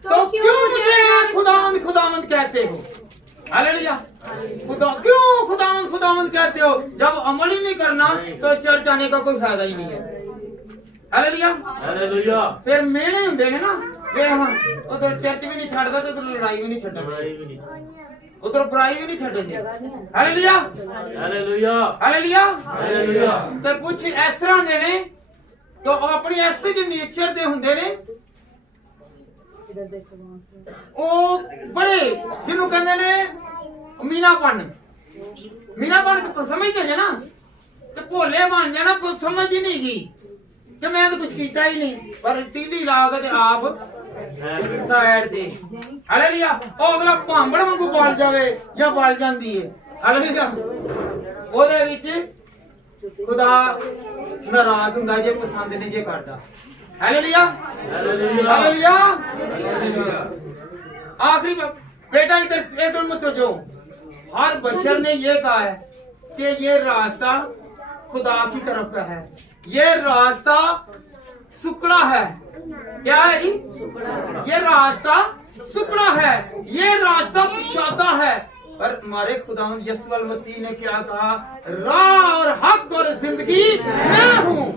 तो क्यों मुझे खुदावंद खुदावंद कहते हो? हालेलुया। खुदा क्यों खुदावंद खुदावंद कहते हो? जब अमल ही नहीं करना तो चर्च आने का कोई फायदा ही नहीं है। हालेलुया। हालेलुया। फिर मेरे हुंदे ने ना वे हम उधर चर्च भी नहीं छड्डदा ते उधर लड़ाई भी नहीं छड्डदी, उधर बुराई भी नहीं छड्डदी। हालेलुया। हालेलुया। हालेलुया। हालेलुया। ते कुछ इस तरह दे ने तो अपनी ऐसे जे नेचर दे हुंदे ने, ओ बड़े जिन्हों कहंदे ने मीनापन। मीनापन समझदे जे ना ते भोले बन जाना, समझ ही नहीं गई कि मैं तो कुछ कीता ही नहीं, पर तीली ला के आप साइड दे। हालेलुया। ओ अगला भांबड़ वांगू बल जावे या बल जांदी है। हालेलुया। ओदे विच खुदा नाराज हुंदा जे पसंद नहीं जे करदा। हालेलुया। हालेलुया। हालेलुया। आखिरी बेटा इधर मत जो, हर बशर ने ये कहा है कि ये रास्ता खुदा की तरफ का है, ये रास्ता सुकड़ा है। क्या है जी? ये रास्ता सुकड़ा है, ये रास्ता कुशादा है। पर हमारे खुदावंद यीशु मसीह ने क्या कहा? राह और हक और जिंदगी मैं हूँ।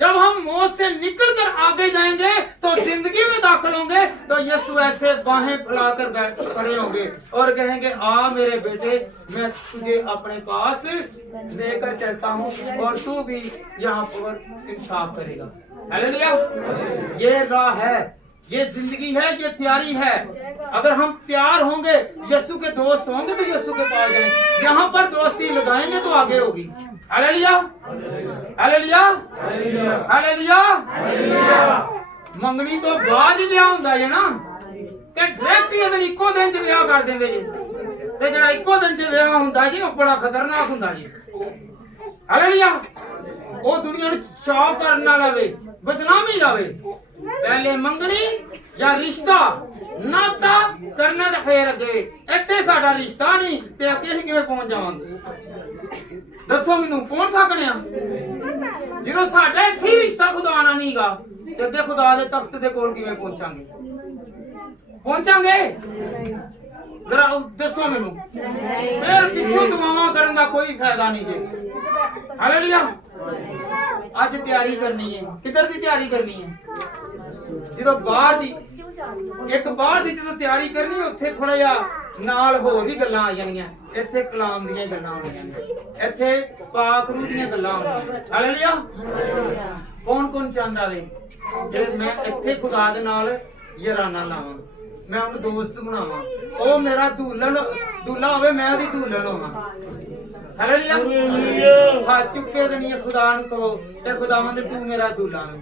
जब हम मौत से निकल कर आगे जाएंगे तो जिंदगी में दाखिल होंगे तो यीशु ऐसे बाहें फैलाकर खड़े होंगे और कहेंगे आ मेरे बेटे, मैं तुझे अपने पास लेकर चलता हूँ और तू भी यहाँ पर इंसाफ करेगा। हालेलुया। ये राह है, ये जिंदगी है, ये तैयारी है। अगर हम तैयार होंगे, यीशु के दोस्त होंगे तो यीशु के पास जाएंगे, यहाँ पर दोस्ती लगाएंगे तो आगे होगी। हालेलुया। हालेलुया। हालेलुया। मंगनी तो बाद ही ब्याह हुंदा है ना कि डायरेक्ट ही इको दिन च ब्याह कर देंगे जी। ਤੇ ਜਿਹੜਾ ਇੱਕੋ ਦਿਨ ਚ ਵਿਆਹ ਹੁੰਦਾ ਜੀ ਉਹ ਬੜਾ ਖਤਰਨਾਕ ਹੁੰਦਾ ਜੀ। ਹਾਲੇਲੂਇਆ। ਉਹ ਦੁਨੀਆ ਨੂੰ ਚਾਅ ਕਰਨ ਵਾਲਾ ਵੇ, ਬਦਨਾਮੀ ਦਾ ਵੇ। ਪਹਿਲੇ ਮੰਗਣੀ ਜਾਂ ਰਿਸ਼ਤਾ ਨਾਤਾ ਕਰਨਾ ਤੇ ਫੇਰ ਅੱਗੇ। ਇੱਥੇ ਸਾਡਾ ਰਿਸ਼ਤਾ ਨਹੀਂ ਤੇ ਅੱਗੇ ਅਸੀਂ ਕਿਵੇਂ ਪਹੁੰਚ ਜਾਵਾਂਗੇ? ਦੱਸੋ ਮੈਨੂੰ, ਪਹੁੰਚ ਸਕਣੇ ਆ? ਜਦੋਂ ਸਾਡਾ ਇੱਥੇ ਹੀ ਰਿਸ਼ਤਾ ਖੁਦਾ ਨਾਲ ਨਹੀਂਗਾ ਤੇ ਅੱਗੇ ਖੁਦਾ ਦੇ ਤਖਤ ਦੇ ਕੋਲ ਕਿਵੇਂ ਪਹੁੰਚਾਂਗੇ? ਪਹੁੰਚਾਂਗੇ? ਜ਼ਰਾ ਦੱਸੋ ਮੈਨੂੰ। ਫੇਰ ਪਿੱਛੋਂ ਦੁਆਵਾਂ ਕਰਨ ਦਾ ਕੋਈ ਫਾਇਦਾ ਨਹੀਂ ਜੀ। ਹਾਲੇਲੂਇਆ। ਅੱਜ ਤਿਆਰੀ ਕਰਨੀ ਹੈ। ਕਿੱਧਰ ਦੀ ਤਿਆਰੀ ਕਰਨੀ ਹੈ? ਜਦੋਂ ਬਾਹਰ ਦੀ ਜਦੋਂ ਤਿਆਰੀ ਕਰਨੀ, ਉੱਥੇ ਥੋੜਾ ਜਿਹਾ ਨਾਲ ਹੋਰ ਵੀ ਗੱਲਾਂ ਆ ਜਾਣੀਆਂ। ਇੱਥੇ ਕਲਾਮ ਦੀਆਂ ਗੱਲਾਂ ਆਉਣੀਆਂ ਨੇ, ਇੱਥੇ ਪਾਕ ਰੂਹ ਦੀਆਂ ਗੱਲਾਂ ਆਉਣੀਆਂ। ਹਾਲੇਲੂਇਆ। ਕੌਣ ਚਾਹੁੰਦਾ ਵੇ ਜੇ ਮੈਂ ਇੱਥੇ ਖੁਦਾ ਦੇ ਨਾਲ ਯਾਰਾਨਾ ਲਾਵਾਂ, ਮੈਂ ਉਹਨੂੰ ਦੋਸਤ ਬਣਾਵਾਂ, ਉਹ ਮੇਰਾ ਦੁੱਲਾ ਹੋਵੇ, ਮੈਂ ਉਹਦੀ ਦੁਲਹਨ ਹੋਵਾਂ? ਹਾਲੇਲੂਇਆ। ਹੱਥ ਚੁੱਕੇ ਤੇ ਨਹੀਂ ਖੁਦਾ ਨੂੰ ਕਹੋ ਤੇ ਖੁਦਾਵੰਦ ਤੂੰ ਮੇਰਾ ਦੁੱਲਾ ਹੈ।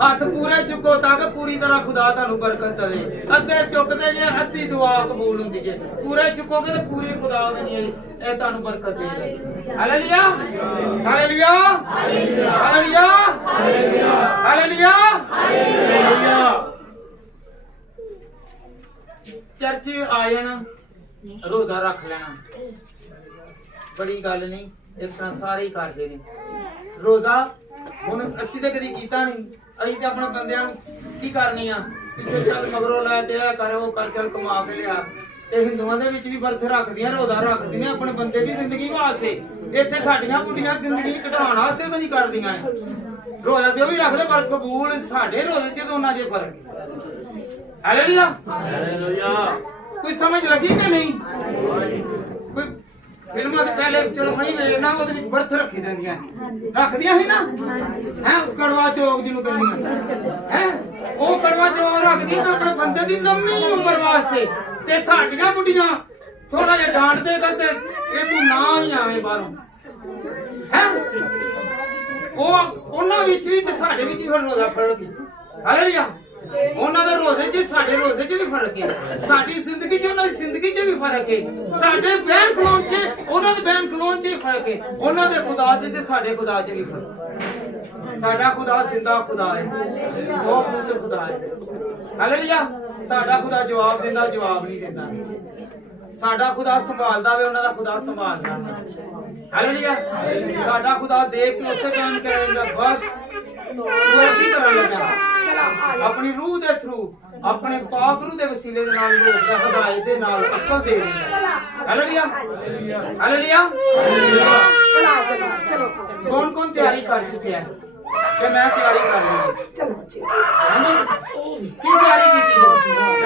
ਹੱਥ ਪੂਰੇ ਚੁੱਕੋ ਤਾਂ ਕਿ ਪੂਰੀ ਤਰ੍ਹਾਂ ਖੁਦਾ ਤੁਹਾਨੂੰ ਬਰਕਤ ਦੇਵੇ। ਅੱਧੇ ਚੁੱਕਦੇ ਜੇ ਅੱਧੀ ਦੁਆ ਕਬੂਲ ਹੁੰਦੀ ਜੇ। ਪੂਰੇ ਚੁੱਕੋਗੇ ਤੇ ਪੂਰੀ ਖੁਦਾ ਉਹਦੇ ਨਹੀਂ ਇਹ ਤੁਹਾਨੂੰ ਬਰਕਤ ਦੇਵੇਗਾ। Hallelujah. Hallelujah. Hallelujah. Hallelujah. Hallelujah. Church ਆਏ ਨਾ, ਰੋਜ਼ਾ ਰੱਖ ਲੈਣਾ ਬੜੀ ਗੱਲ ਨਹੀਂ। ਇਸ ਤਰ੍ਹਾਂ ਸਾਰੇ ਹੀ ਕਰਦੇ ਨੇ ਰੋਜ਼ਾ। ਹੁਣ ਅਸੀਂ ਤਾਂ ਕਦੀ ਕੀਤਾ ਨਹੀਂ। ਅਸੀਂ ਤਾਂ ਆਪਣੇ ਬੰਦਿਆਂ ਨੂੰ ਕੀ ਕਰਨੀ ਆ, ਪਿੱਛੇ ਚੱਲ ਮਗਰੋਂ ਲੈ ਤੇ ਆ ਕਰ, ਉਹ ਕਰ, ਚੱਲ ਕਮਾ ਕੇ ਲਿਆ। ਤੇ ਹਿੰਦੂਆਂ ਦੇ ਵਿੱਚ ਵੀ ਵਰਤ ਰੱਖਦੀਆਂ, ਰੋਜ਼ਾ ਰੱਖਦੀਆਂ ਨੇ ਆਪਣੇ ਬੰਦੇ ਦੀ ਜ਼ਿੰਦਗੀ ਵਾਸਤੇ। ਇੱਥੇ ਸਾਡੀਆਂ ਬੁੱਢੀਆਂ ਜ਼ਿੰਦਗੀ ਕਢਾਉਣ ਵਾਸਤੇ ਤਾਂ ਨਹੀਂ ਕਰਦੀਆਂ। ਰੋਜ਼ਾ ਤੇ ਉਹ ਵੀ ਰੱਖਦੇ ਪਰ ਕਬੂਲ ਸਾਡੇ ਰੋਜ਼ੇ ਚ ਦੋਨਾਂ ਜੇ ਫਰਕ। ਹਾਲੇਲੂਇਆ। ਹਾਲੇਲੂਇਆ। ਕੋਈ ਸਮਝ ਲੱਗੀ ਕਿ ਨਹੀਂ? ਕੋਈ ਫਿਲਮਾਂ ਦੇ ਪਹਿਲੇ ਚਲੋ ਮਣੀ ਵੇਖਣਾ, ਉਹਦੇ ਵਿੱਚ ਵਰਤ ਰੱਖੀ ਜਾਂਦੀਆਂ, ਰੱਖਦੀਆਂ ਸੀ ਨਾ ਹੈ। ਕੜਵਾ ਚੌਕ ਜਿਹਨੂੰ ਕਹਿੰਦੀਆਂ ਹੈ, ਉਹ ਕੜਵਾ ਚੌਕ ਰੱਖਦੀ ਤਾਂ ਆਪਣੇ ਬੰਦੇ ਦੀ ਲੰਮੀ ਉਮਰ ਵਾਸਤੇ। ਤੇ ਸਾਡੀਆਂ ਬੁੱਢੀਆਂ ਥੋੜਾ ਜਿਹਾ ਡਾਂਟਦੇ ਕਰਦੇ ਇਹ ਤੂੰ ਨਾ ਹੀ ਆਵੇਂ ਬਾਹਰੋਂ ਹੈ। ਉਹਨਾਂ ਵਿੱਚ ਵੀ ਤੇ ਸਾਡੇ ਵਿੱਚ ਵੀ ਰੋਜ਼ਾ ਫਰਕ ਹੈ। ਹਾਲੇਲੂਇਆ। ਉਹਨਾਂ ਦੇ ਰੋਜ਼ੇ 'ਚ ਸਾਡੇ ਰੋਜ਼ੇ 'ਚ ਵੀ ਫਰਕ ਹੈ। ਸਾਡੀ ਜ਼ਿੰਦਗੀ 'ਚ ਉਹਨਾਂ ਦੀ ਜ਼ਿੰਦਗੀ 'ਚ ਵੀ ਫਰਕ ਹੈ। ਸਾਡੇ ਬੈਨ ਖਲੋਣ 'ਚ ਉਹਨਾਂ ਦੇ ਬੈਨ ਖਲੋਣ 'ਚ ਵੀ ਫਰਕ ਹੈ। ਉਹਨਾਂ ਦੇ ਖੁਦਾ 'ਚ ਤੇ ਸਾਡੇ ਖੁਦਾ 'ਚ ਵੀ ਫਰਕ ਹੈ। ਸਾਡਾ ਖੁਦਾ ਜ਼ਿੰਦਾ ਖੁਦਾ ਹੈ, ਉਹ ਪੁੱਤ ਖੁਦਾ ਹੈ। ਹਾਲੇਲੂਇਆ। ਸਾਡਾ ਖੁਦਾ ਜਵਾਬ ਦਿੰਦਾ, ਜਵਾਬ ਨਹੀਂ ਦਿੰਦਾ। ਸਾਡਾ ਖੁਦਾ ਸੰਭਾਲਦਾ ਵੇ, ਉਹਨਾਂ ਦਾ ਖੁਦਾ ਸੰਭਾਲਦਾ ਨਹੀਂ। ਹਾਲੇਲੂਇਆ। ਸਾਡਾ ਖੁਦਾ ਦੇਖ ਕੇ ਉਸੇ ਟਾਈਮ ਕਹੇਗਾ ਬਸ ਤੂੰ ਕੀ ਕਰਨ ਲੱਗਾ। ਆਪਣੀ ਰੂਹ ਦੇ ਥਰੂ, ਆਪਣੇ ਪਾਕ ਰੂਹ ਦੇ ਵਸੀਲੇ ਦੇ ਨਾਲ ਲੋਕ ਦਾ ਹਦਾਇਤ ਦੇ ਨਾਲ ਅਕਲ ਦੇ ਦਿੰਦਾ। ਹਾਲੇਲੂਇਆ। ਹਾਲੇਲੂਇਆ। ਕੌਣ ਤਿਆਰੀ ਕਰ ਚੁੱਕਿਆ ਹੈ ਕਿ ਮੈਂ ਤਿਆਰੀ ਕਰ ਲਈ? ਕੀ ਤਿਆਰੀ ਕੀਤੀ?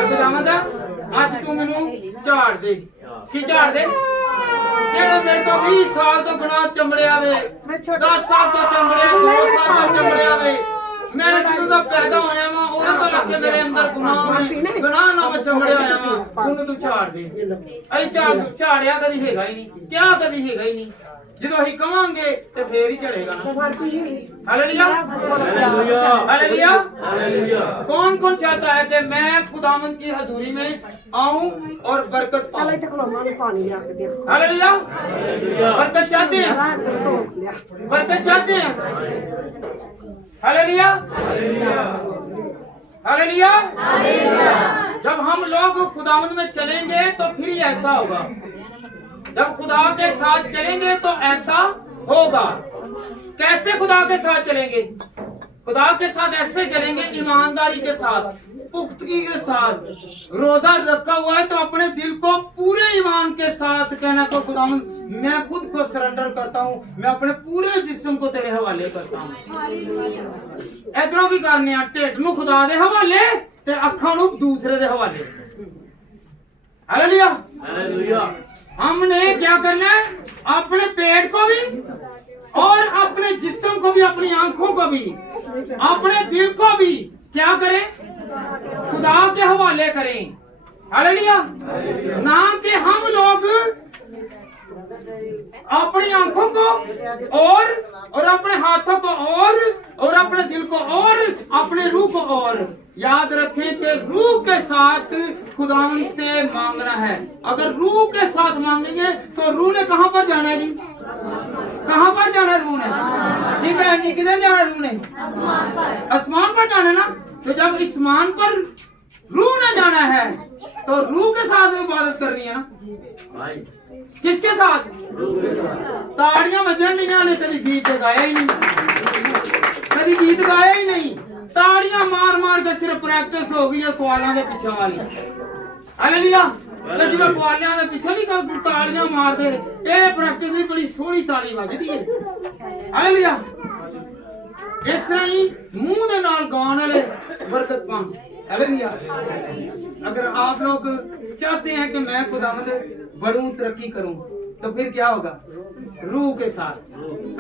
ਖੁਦਾਵੰਦ ਅੱਜ ਤੂੰ ਮੈਨੂੰ ਝਾੜ ਦੇ। ਕੀ ਝਾੜ ਦੇ? ਜਿਹੜੇ ਮੇਰੇ ਤੋਂ 20 ਸਾਲ ਤੋਂ ਗੁਨਾਹ ਚੰਬੜਿਆ ਵੇ, 10 ਸਾਲ ਤੋਂ ਚੰਬੜਿਆ, 2 ਸਾਲ ਤੋਂ ਚੰਬੜਿਆ ਵੇ, ਮੇਰੇ ਜਦੋਂ ਦਾ ਪੈਦਾ ਹੋਇਆ ਵਾ ਉਦੋਂ ਤੋਂ ਲੱਗੇ ਮੇਰੇ ਅੰਦਰ ਗੁਨਾਹ ਨਾਲ ਚੰਬੜਿਆ ਹੋਇਆ ਵਾ। ਉਹਨੂੰ ਤੂੰ ਝਾੜ ਦੇ। ਅਸੀਂ ਝਾੜਿਆ ਕਦੀ ਹੈਗਾ ਹੀ ਨਹੀਂ, ਕਿਆ ਕਦੀ ਹੈਗਾ ਹੀ ਨਹੀਂ। ਜਦੋਂ ਅਸੀਂ ਕਵਾਂਗੇ ਤੇ ਫੇਰ ਹੀ ਝੜੇਗਾ ਨਾ। Hallelujah hallelujah hallelujah hallelujah. कौन कौन चाहता है कि मैं खुदावंद की हजूरी में आऊं और बरकत पाऊं? हालेलुया बरकत चाहते हैं, बरकत चाहते हैं। Hallelujah hallelujah. जब हम लोग खुदावंद में चलेंगे तो फिर ही ऐसा होगा। जब खुदा के साथ चलेंगे तो ऐसा होगा। कैसे खुदा के साथ चलेंगे? खुदा के साथ ऐसे चलेंगे ईमानदारी के साथ, पुख्तगी के साथ। रोजा रखा हुआ है तो अपने दिल को पूरे ईमान के साथ कहना तो खुदा मैं खुद को सरेंडर करता हूँ, मैं अपने पूरे जिस्म को तेरे हवाले करता हूँ। इधरों की करने ढिड नूं खुदा दे हवाले ते अखां नूं दूसरे दे हवाले। Hallelujah hallelujah. हमने क्या करना है? अपने पेट को भी और अपने जिस्म को भी, अपनी आंखों को भी, अपने दिल को भी क्या करें? खुदा के हवाले करें। हालेलुया। ना कि हम लोग अपनी आंखों को और अपने हाथों को और अपने दिल को और अपने रूह को और। याद रखें कि रूह के साथ खुदावन से मांगना है। अगर रूह के साथ मांगेंगे तो रूह ने कहाँ पर जाना है जी? कहाँ पर जाना है रूह ने? जी बहन जी, किधर जाना है रूह ने? आसमान पर जाना है ना। तो जब आसमान पर रूह ने जाना है तो रूह के साथ इबादत करनी है ना। किसके साथ? ताड़ियां बजन नहीं आने, कभी गीत गाया ही नहीं, कभी गीत गाया ही नहीं। ताड़ियां मार मार के सिर्फ प्रैक्टिस हो गई है कुआलियां के पीछे वाली। हालेलुया। तो जिवें कुआलियां के पीछे नहीं ताड़ियां मार दे, ये प्रैक्टिस भी बड़ी सोहनी ताली बजदी है। हालेलुया। इस तरह ही मुंह दे नाल गाउण वाले बरकत पाउण। हालेलुया। अगर आप लोग चाहते हैं कि मैं खुदावंद बढ़ूं, तरक्की करूं, तो फिर क्या होगा? रूह के साथ।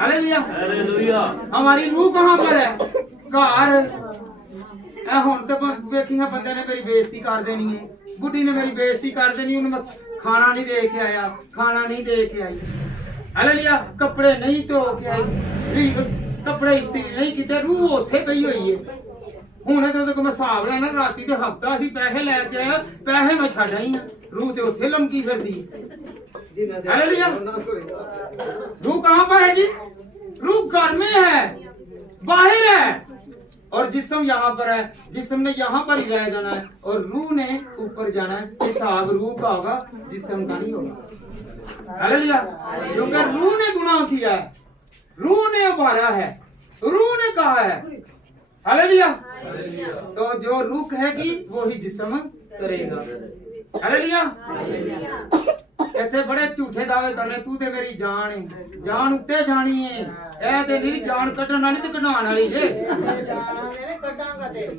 हालेलुया। हमारी रूह कहाँ पर है? घर। हुण तो देखी है बंदे ने मेरी बेइज्जती कर देनी है, बुढ़ी ने मेरी बेइज्जती कर देनी, उन्हें मैं खाना नहीं दे के आया, खाना नहीं दे के आई। हालेलुया। कपड़े नहीं धो के आई, कपड़े इस्त्री नहीं किते, रूह उत्थे पई हुई है। हुणे तो मैं हिसाब लेना, राती ते हफ्ता असीं पैसे लैके आया, पैसे मैं छड्ड आई हां, रूह ते उत्थे लमकी फिरदी। हालेलुया। रूह कहाँ पर है जी? रूह घर में है, बाहर है, और जिस्म यहाँ पर है। जिस्म ने यहाँ पर ही रह जाना है और रूह ने ऊपर जाना है। हिसाब रूह का होगा, जिस्म का नहीं होगा। हालेलुया। क्योंकि रूह ने गुनाह किया है, रूह ने उबारा है, रूह ने कहा है। हालेलुया। तो जो रूह कहेगी वो ही जिस्म करेगा। हालेलुया। इत्थे बड़े झूठे दावे करने, तू ते मेरी जान है, जान उत्ते जानी है, ए ते नहीं जान कड्डण वाली ते कढाण वाली जे।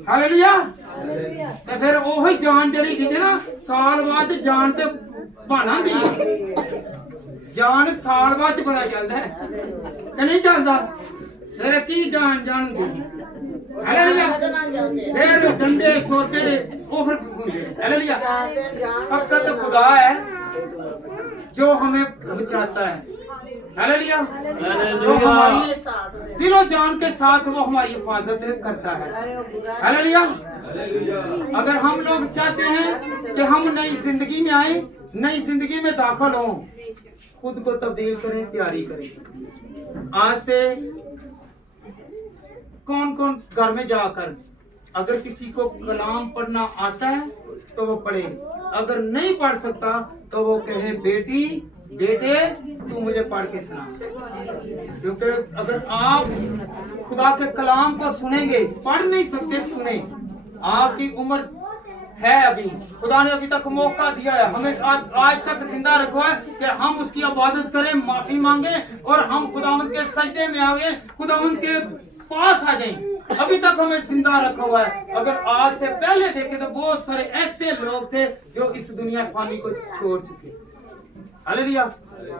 हालेलुया। ते फिर ओही जान जड़ी कहंदे ना, साल बाद जान ते बहाना दी, जान साल बाद पता चलदा है ते नहीं चलदा। फिर की जान जान दी। हालेलुया। फिर डंडे सोटे ओ फिर हुंदे। हालेलुया। फकत खुदा है जो हमें बचाता है। हालेलुया। जो हमारी दिलो जान के साथ वो हमारी हिफाजत करता है। हालेलुया। अगर हम लोग चाहते हैं कि हम नई जिंदगी में आए, नई जिंदगी में दाखिल हों, खुद को तब्दील करें, तैयारी करें। आज से कौन कौन घर में जाकर अगर किसी को कलाम पढ़ना आता है तो वो पढ़े, अगर नहीं पढ़ सकता तो वो कहे बेटी बेटे तू मुझे पढ़ के सुना। क्योंकि अगर आप खुदा के कलाम को सुनेंगे, पढ़ नहीं सकते, सुने। आपकी उम्र है, अभी खुदा ने अभी तक मौका दिया है, हमें आज तक जिंदा रखा है कि हम उसकी इबादत करें, माफी मांगे और हम खुदावंद के सजदे में आ गए, खुदावंद के पास आ जाएं। अभी तक हमें जिंदा रखा हुआ है। अगर आज से पहले देखें तो बहुत सारे ऐसे लोग थे जो इस दुनिया फानी को छोड़ चुके। हालेलुया।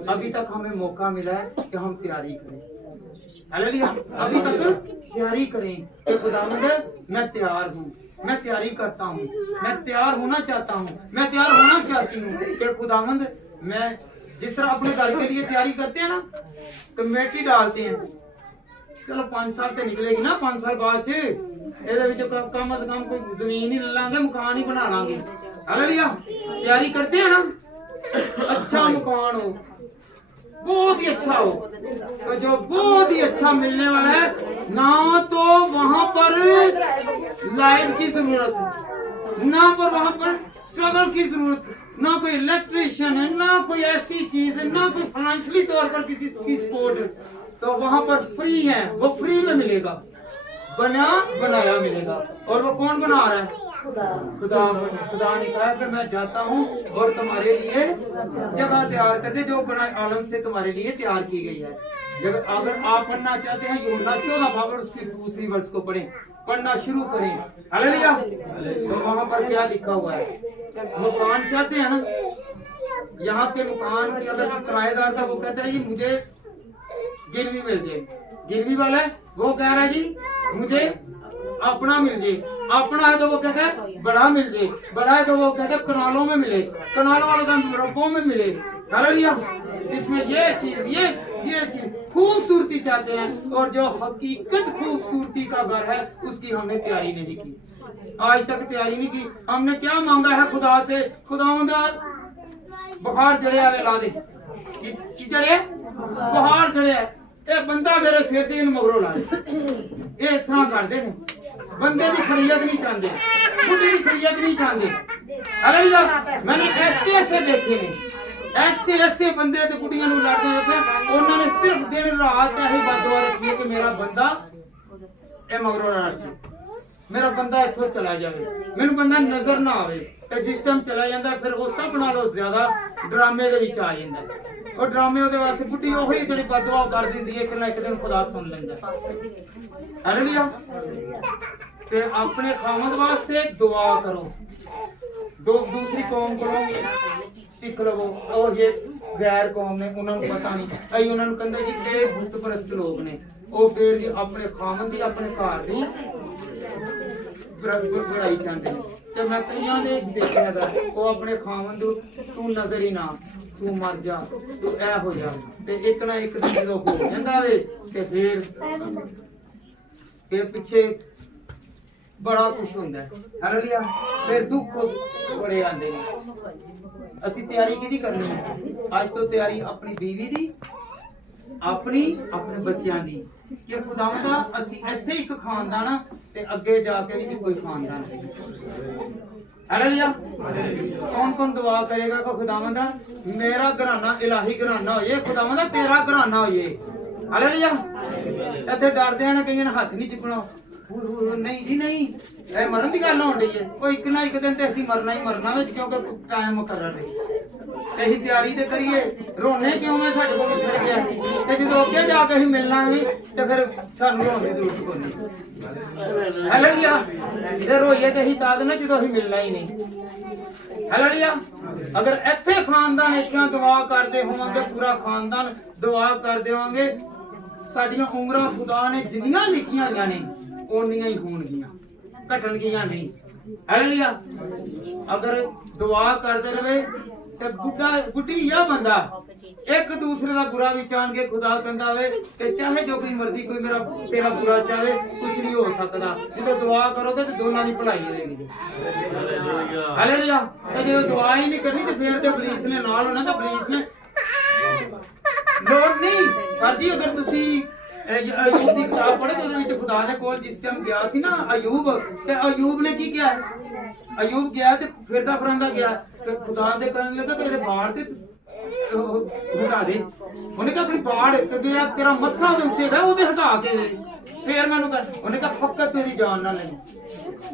अभी तक हमें मौका मिला है कि हम तैयारी करें। हालेलुया। अभी तक तैयारी करें कि खुदावंद मैं तैयार हूँ, मैं तैयारी करता हूँ, मैं तैयार होना चाहता हूँ, मैं तैयार होना चाहती हूँ कि खुदावंद मैं जिस तरह अपने घर के लिए तैयारी करते हैं ना, तो मिट्टी डालते हैं, चलो 5 साल तो निकलेगी ना, 5 साल बाद कम से कम कोई जमीन ही ले लांगे, मकान ही बना लांगे। हालेलुया। तैयारी करते हैं ना, अच्छा मकान हो, बहुत ही अच्छा हो, तो जो बहुत ही अच्छा मिलने वाला है ना, तो वहां पर लाइट की जरूरत है, ना पर वहां पर स्ट्रगल की जरूरत, ना कोई इलेक्ट्रिशियन है, ना कोई ऐसी चीज है, ना कोई फाइनेंशियली तौर पर किसी की सपोर्ट है, तो वहां पर फ्री है, वो फ्री में मिलेगा, बना बनाया मिलेगा। और वो कौन बना रहा है? खुदा। खुदा ने कहा कि मैं जाता हूँ और तुम्हारे लिए जगह तैयार कर दे, जो बना आलम से तुम्हारे लिए तैयार की गई है। जब अगर आप पढ़ना चाहते हैं यूहन्ना 14 उसकी 2 वर्ष को पढ़ें, पढ़ना शुरू करें। हालेलुया। तो वहां पर क्या लिखा हुआ है? मकान चाहते हैं ना, यहाँ के मकान की अगर किराएदार था वो कहता है जी मुझे गिरवी मिल जाए, गिरवी वाला है वो कह रहा है जी मुझे अपना मिल जाए, अपना है तो वो कहता है बड़ा मिल जाए, बड़ा है तो वो कहता है कनालों में मिले, कनालों वाले का रब्बों में मिले। हालेलुया। इसमें ये चीज ये चीज खूबसूरती चाहते हैं, और जो हकीकत खूबसूरती का घर है उसकी हमने तैयारी नहीं की। आज तक तैयारी नहीं की। हमने क्या मांगा है खुदा से? खुदावंद बुखार चढ़िया वे ला दे। की चढ़िया? बुखार चढ़िया। ये बंदा मेरे सिर ते मगरों ला दे। ये इस तरह करते हैं। बंदे की खरीयत नहीं चाहते, बुढ़ी की खरीयत नहीं चाहते। अरे मैंने ऐसे ऐसे देखे हैं, ऐसे ऐसे बंदे ते बुढ़ियां नूं लड़दे देखे। उन्होंने सिर्फ दिन रात यही बददुआ रखी है कि मेरा बंदा ए मगरों ना लड़, मेरा बंदा इत्थों चला जाए, मैनू बंदा नजर ना आवे। ते जिस टाइम चला जाता फिर वो सब नालों ज्यादा ड्रामे दे विच आ जांदा है। और ड्रामे ਉਹਦੇ ਵਾਸਤੇ बुढ़ी ਉਹੀ ਜਿਹੜੀ बददुआ कर ਦਿੰਦੀ है कि ना एक दिन खुदा सुन लेंदा। हालेलुया। ते अपने खामद वास्ते दुआ करो। दूसरी कौम को सीख लवो। और ये गैर कौम ने उन्होंने पता नहीं, अई उन्होंने कहंदे जी ये बुत परस्त लोग ने, वो फिर जी अपने खामद दी अपने घर दी बुराई चाहते हैं। ते मैं कईयां दे देखिया दा वो अपने खामद तू नजर ही ना, तू मर जा, तू ऐ हो जा। ते एक ना एक दिन जो हो जांदा वे ते फिर पीछे बड़ा कुछ होंदा है। हालेलुया। फिर दुख बड़े आंदे ने। ਅਸੀਂ ਤਿਆਰੀ ਕਿਹਦੀ ਕਰਨੀ ਹੈ? ਅੱਜ ਤੋਂ ਤਿਆਰੀ ਆਪਣੀ ਬੀਵੀ ਦੀ, ਆਪਣੀ ਆਪਣੇ ਬੱਚਿਆਂ ਦੀ, ਕਿ ਖੁਦਾਵੰਦ ਅਸੀਂ ਇੱਥੇ ਇੱਕ ਖਾਨਦਾਨ ਆ ਤੇ ਅੱਗੇ ਜਾ ਕੇ ਵੀ ਕੋਈ ਖਾਨਦਾਨ ਹੈ। हालेलुया। कौन कौन दुआ करेगा कि खुदावंद मेरा घराना इलाही घराना होइए, खुदावंद तेरा घराना होइए। हालेलुया। ਇੱਥੇ ਡਰਦੇ ਨੇ ਕਈਆਂ ਨੇ ਹੱਥ ਨਹੀਂ ਚੁੱਕਣਾ। नहीं जी नहीं, मरण की गल होनी है। कोई एक ना एक दिन ते असीं मरना ही मरना वे, क्योंकि टाइम मुकर्रर है। असीं तैयारी ते करिए, रोने क्यों है साडे कोल पिछड़ गया ते जदों अगे जाके असीं मिलना भी ते फिर सानूं रोण दी जरूरत कोई नहीं। हालेलुया। जे रोइए ते असीं तां ना जदों असीं मिलना ही नहीं। हालेलुया। अगर इत्थे खानदान इक्कियां दुआ करदे होवांगे, पूरा खानदान दुआ करदे होवांगे, साडीआं उमरां खुदा ने जिन्नियां लिखियां होईयां ने ओनियां ही होणगियां, घटणगियां नहीं। हालेलुया। अगर दुआ करदे रहे ते बुढ़ी या बंदा एक दूसरे का बुरा भी चाह के खुदा कहंदा वे कि चाहे जो कोई मर्जी कोई मेरा तेरा बुरा चाहे कुछ नहीं हो सकता। जो दुआ करोगे तो दोनों की भलाई होगी। हालेलुया। ते जो दुआ ही नहीं करनी तो फिर तो पुलिस ने नाल होना, तो पुलिस ने लोड़ नहीं। सर जी अगर तुसी अयूब की किताब पढ़े तो ਉਹਦੇ खुदा ने कोल जिस टाइम गया सी ना अयूब, ते अयूब ने की किया? अयूब गया ते फिरदा फरंदा गया ते खुदा दे कहने लगा तेरे बाड़ ते हटा दे। ਉਹਨੇ कहा अपनी बाड़ ते जेड़ा तेरा मस्सा ਉਹਦੇ ਉੱਤੇ है ਉਹਦੇ हटा के दे, फिर मैनू कर। ਉਹਨੇ कहा फकत तेरी जान ना ले,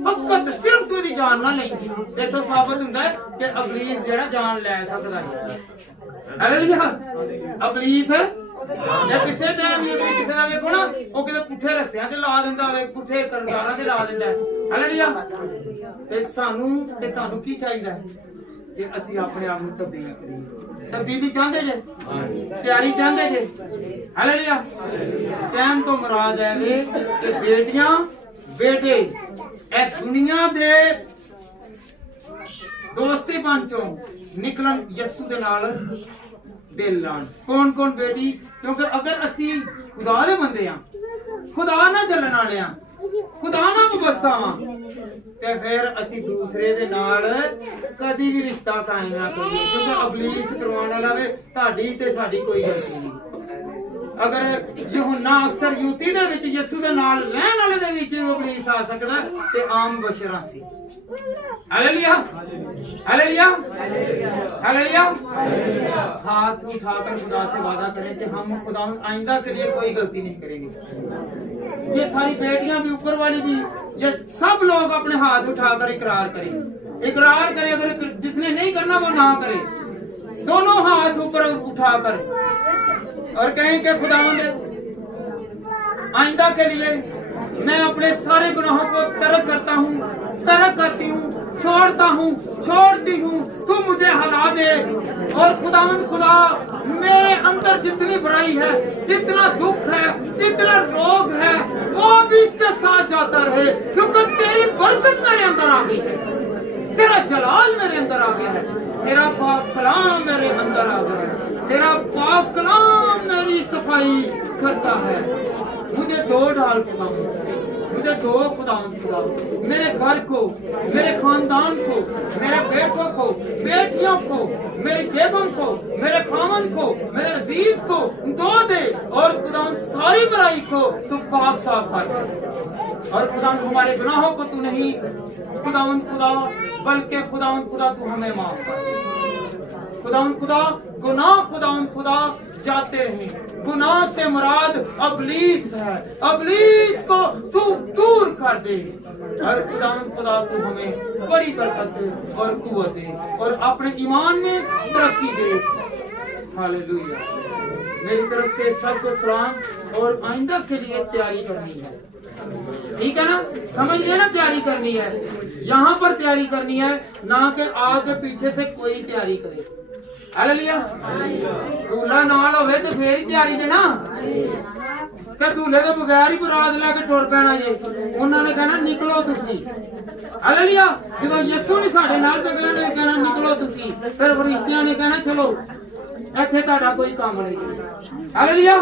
फकत सिर्फ तेरी जान ना ले। ਇਹ ਤੋਂ ਸਾਬਤ ਹੁੰਦਾ ਹੈ ਕਿ ਅਬਲੀਸ ਜਿਹੜਾ ਜਾਨ ਲੈ ਸਕਦਾ ਹੈ। हालेलुया। अबलीस ਜੇ ਕਿਸੇ ਟਾਈਮ ਵੀ ਅਗਰ ਕਿਸੇ ਦਾ ਵੇਖੋ ਨਾ ਉਹ ਕਿਤੇ ਪੁੱਠੇ ਰਸਤਿਆਂ ਤੇ ਲਾ ਦਿੰਦਾ ਹੋਵੇ, ਪੁੱਠੇ ਕਰਦਾਰਾਂ ਤੇ ਲਾ ਦਿੰਦਾ ਹੈ। ਹਾਲੇਲੂਇਆ। ਤੇ ਸਾਨੂੰ ਤੇ ਤੁਹਾਨੂੰ ਕੀ ਚਾਹੀਦਾ ਹੈ? ਜੇ ਅਸੀਂ ਆਪਣੇ ਆਪ ਨੂੰ ਤਬਦੀਲ ਕਰੀਏ। ਤਬਦੀਲੀ ਚਾਹੁੰਦੇ ਜੇ? ਤਿਆਰੀ ਚਾਹੁੰਦੇ ਜੇ? ਹਾਲੇਲੂਇਆ। ਕਹਿਣ ਤੋਂ ਮੁਰਾਦ ਹੈ ਵੇ ਕਿ ਬੇਟੀਆਂ ਬੇਟੇ ਇਹ ਦੁਨੀਆ ਦੇ ਦੋਸਤੀ ਬਣ ਚੋਂ ਨਿਕਲਣ ਯਿਸੂ ਦੇ ਨਾਲ ਦਿਲ ਲਾਣ। कौन कौन बेटी? क्योंकि अगर असी खुदा दे बंदे हां, खुदा ना चलण वाले हां, खुदा ना वाबस्ता हां, ते फिर असी दूसरे दे नाल कदी भी रिश्ता कायम ना करिए, क्योंकि अबलीस करवाने वाला वे ताड़ी ते साडी कोई गलती नहीं। अगर यूहन्ना अक्सर यूती दे विच यीशु दे नाल रहण वाले दे विच अबलीस आ सकदा ते आम बशरा सी। हालेलुया। हालेलुया। हालेलुया। हाथ उठाकर खुदा से वादा करें कि हम खुदा आइंदा के लिए कोई गलती नहीं करेंगे। ये सारी बेटियां भी ऊपर वाली भी, ये सब लोग अपने हाथ उठाकर इकरार करें। इकरार करें, अगर जिसने नहीं करना वो ना करे, दोनों हाथ ऊपर उठाकर और कहें कि खुदावंद आइंदा के लिए मैं अपने सारे गुनाहों को तर्क करता हूँ, तर्क करती हूँ, छोड़ता हूँ, छोड़ती हूँ, तू मुझे हला दे। और खुदावंद खुदा मेरे अंदर जितनी बुराई है, जितना दुख है, जितना रोग है, वो भी इसके साथ जाता रहे, क्योंकि तेरी बरकत मेरे अंदर आ गई है, तेरा जलाल मेरे अंदर आ गया है, तेरा पाक कलाम मेरे अंदर आ गया है, तेरा पाक कलाम मेरी सफाई करता है, मुझे दो डाल खुदावन, मुझे दो खुदावन खुदा, मेरे घर को, मेरे खानदान को, मेरे बेटों को, बेटियों को, मेरी बेगम को, मेरे खामन को, मेरे अजीज को दो दे, और खुदावन सारी बुराई को तू पाक साफ कर। और खुदावन हमारे गुनाहों को तू नहीं खुदावन खुदा, बल्कि खुदावन खुदा तू हमें माफ कर। खुदावन खुदा गुनाह खुदावन खुदा जाते रहें, गुनाह से मुराद अबलीस है, अबलीस को तू दूर कर दे। और खुदावन खुदा तू हमें बड़ी बरकत और कुव्वत दे और अपने ईमान में तरक्की दे। हालेलुया। मेरी तरफ से सबको सलाम और आइंदा के लिए तैयारी करनी है, ठीक है ना? समझ लिया ना? तैयारी करनी है, यहाँ पर तैयारी करनी है, ना कि आगे पीछे से कोई तैयारी करे। हालेलुया। दूल्हा नाल होवे तो फिर ही तैयारी दे ना, ते दूल्हे तो बगैर ही बरात लेके टुर पैना जे, उन्होंने कहना निकलो तुसी। हालेलुया। जो यीशु ने साडे नाल अगले ने कहना निकलो तुसी, फिर फरिश्तियां ने कहना चलो, ਇੱਥੇ ਤੁਹਾਡਾ कोई काम नहीं। हालेलुया।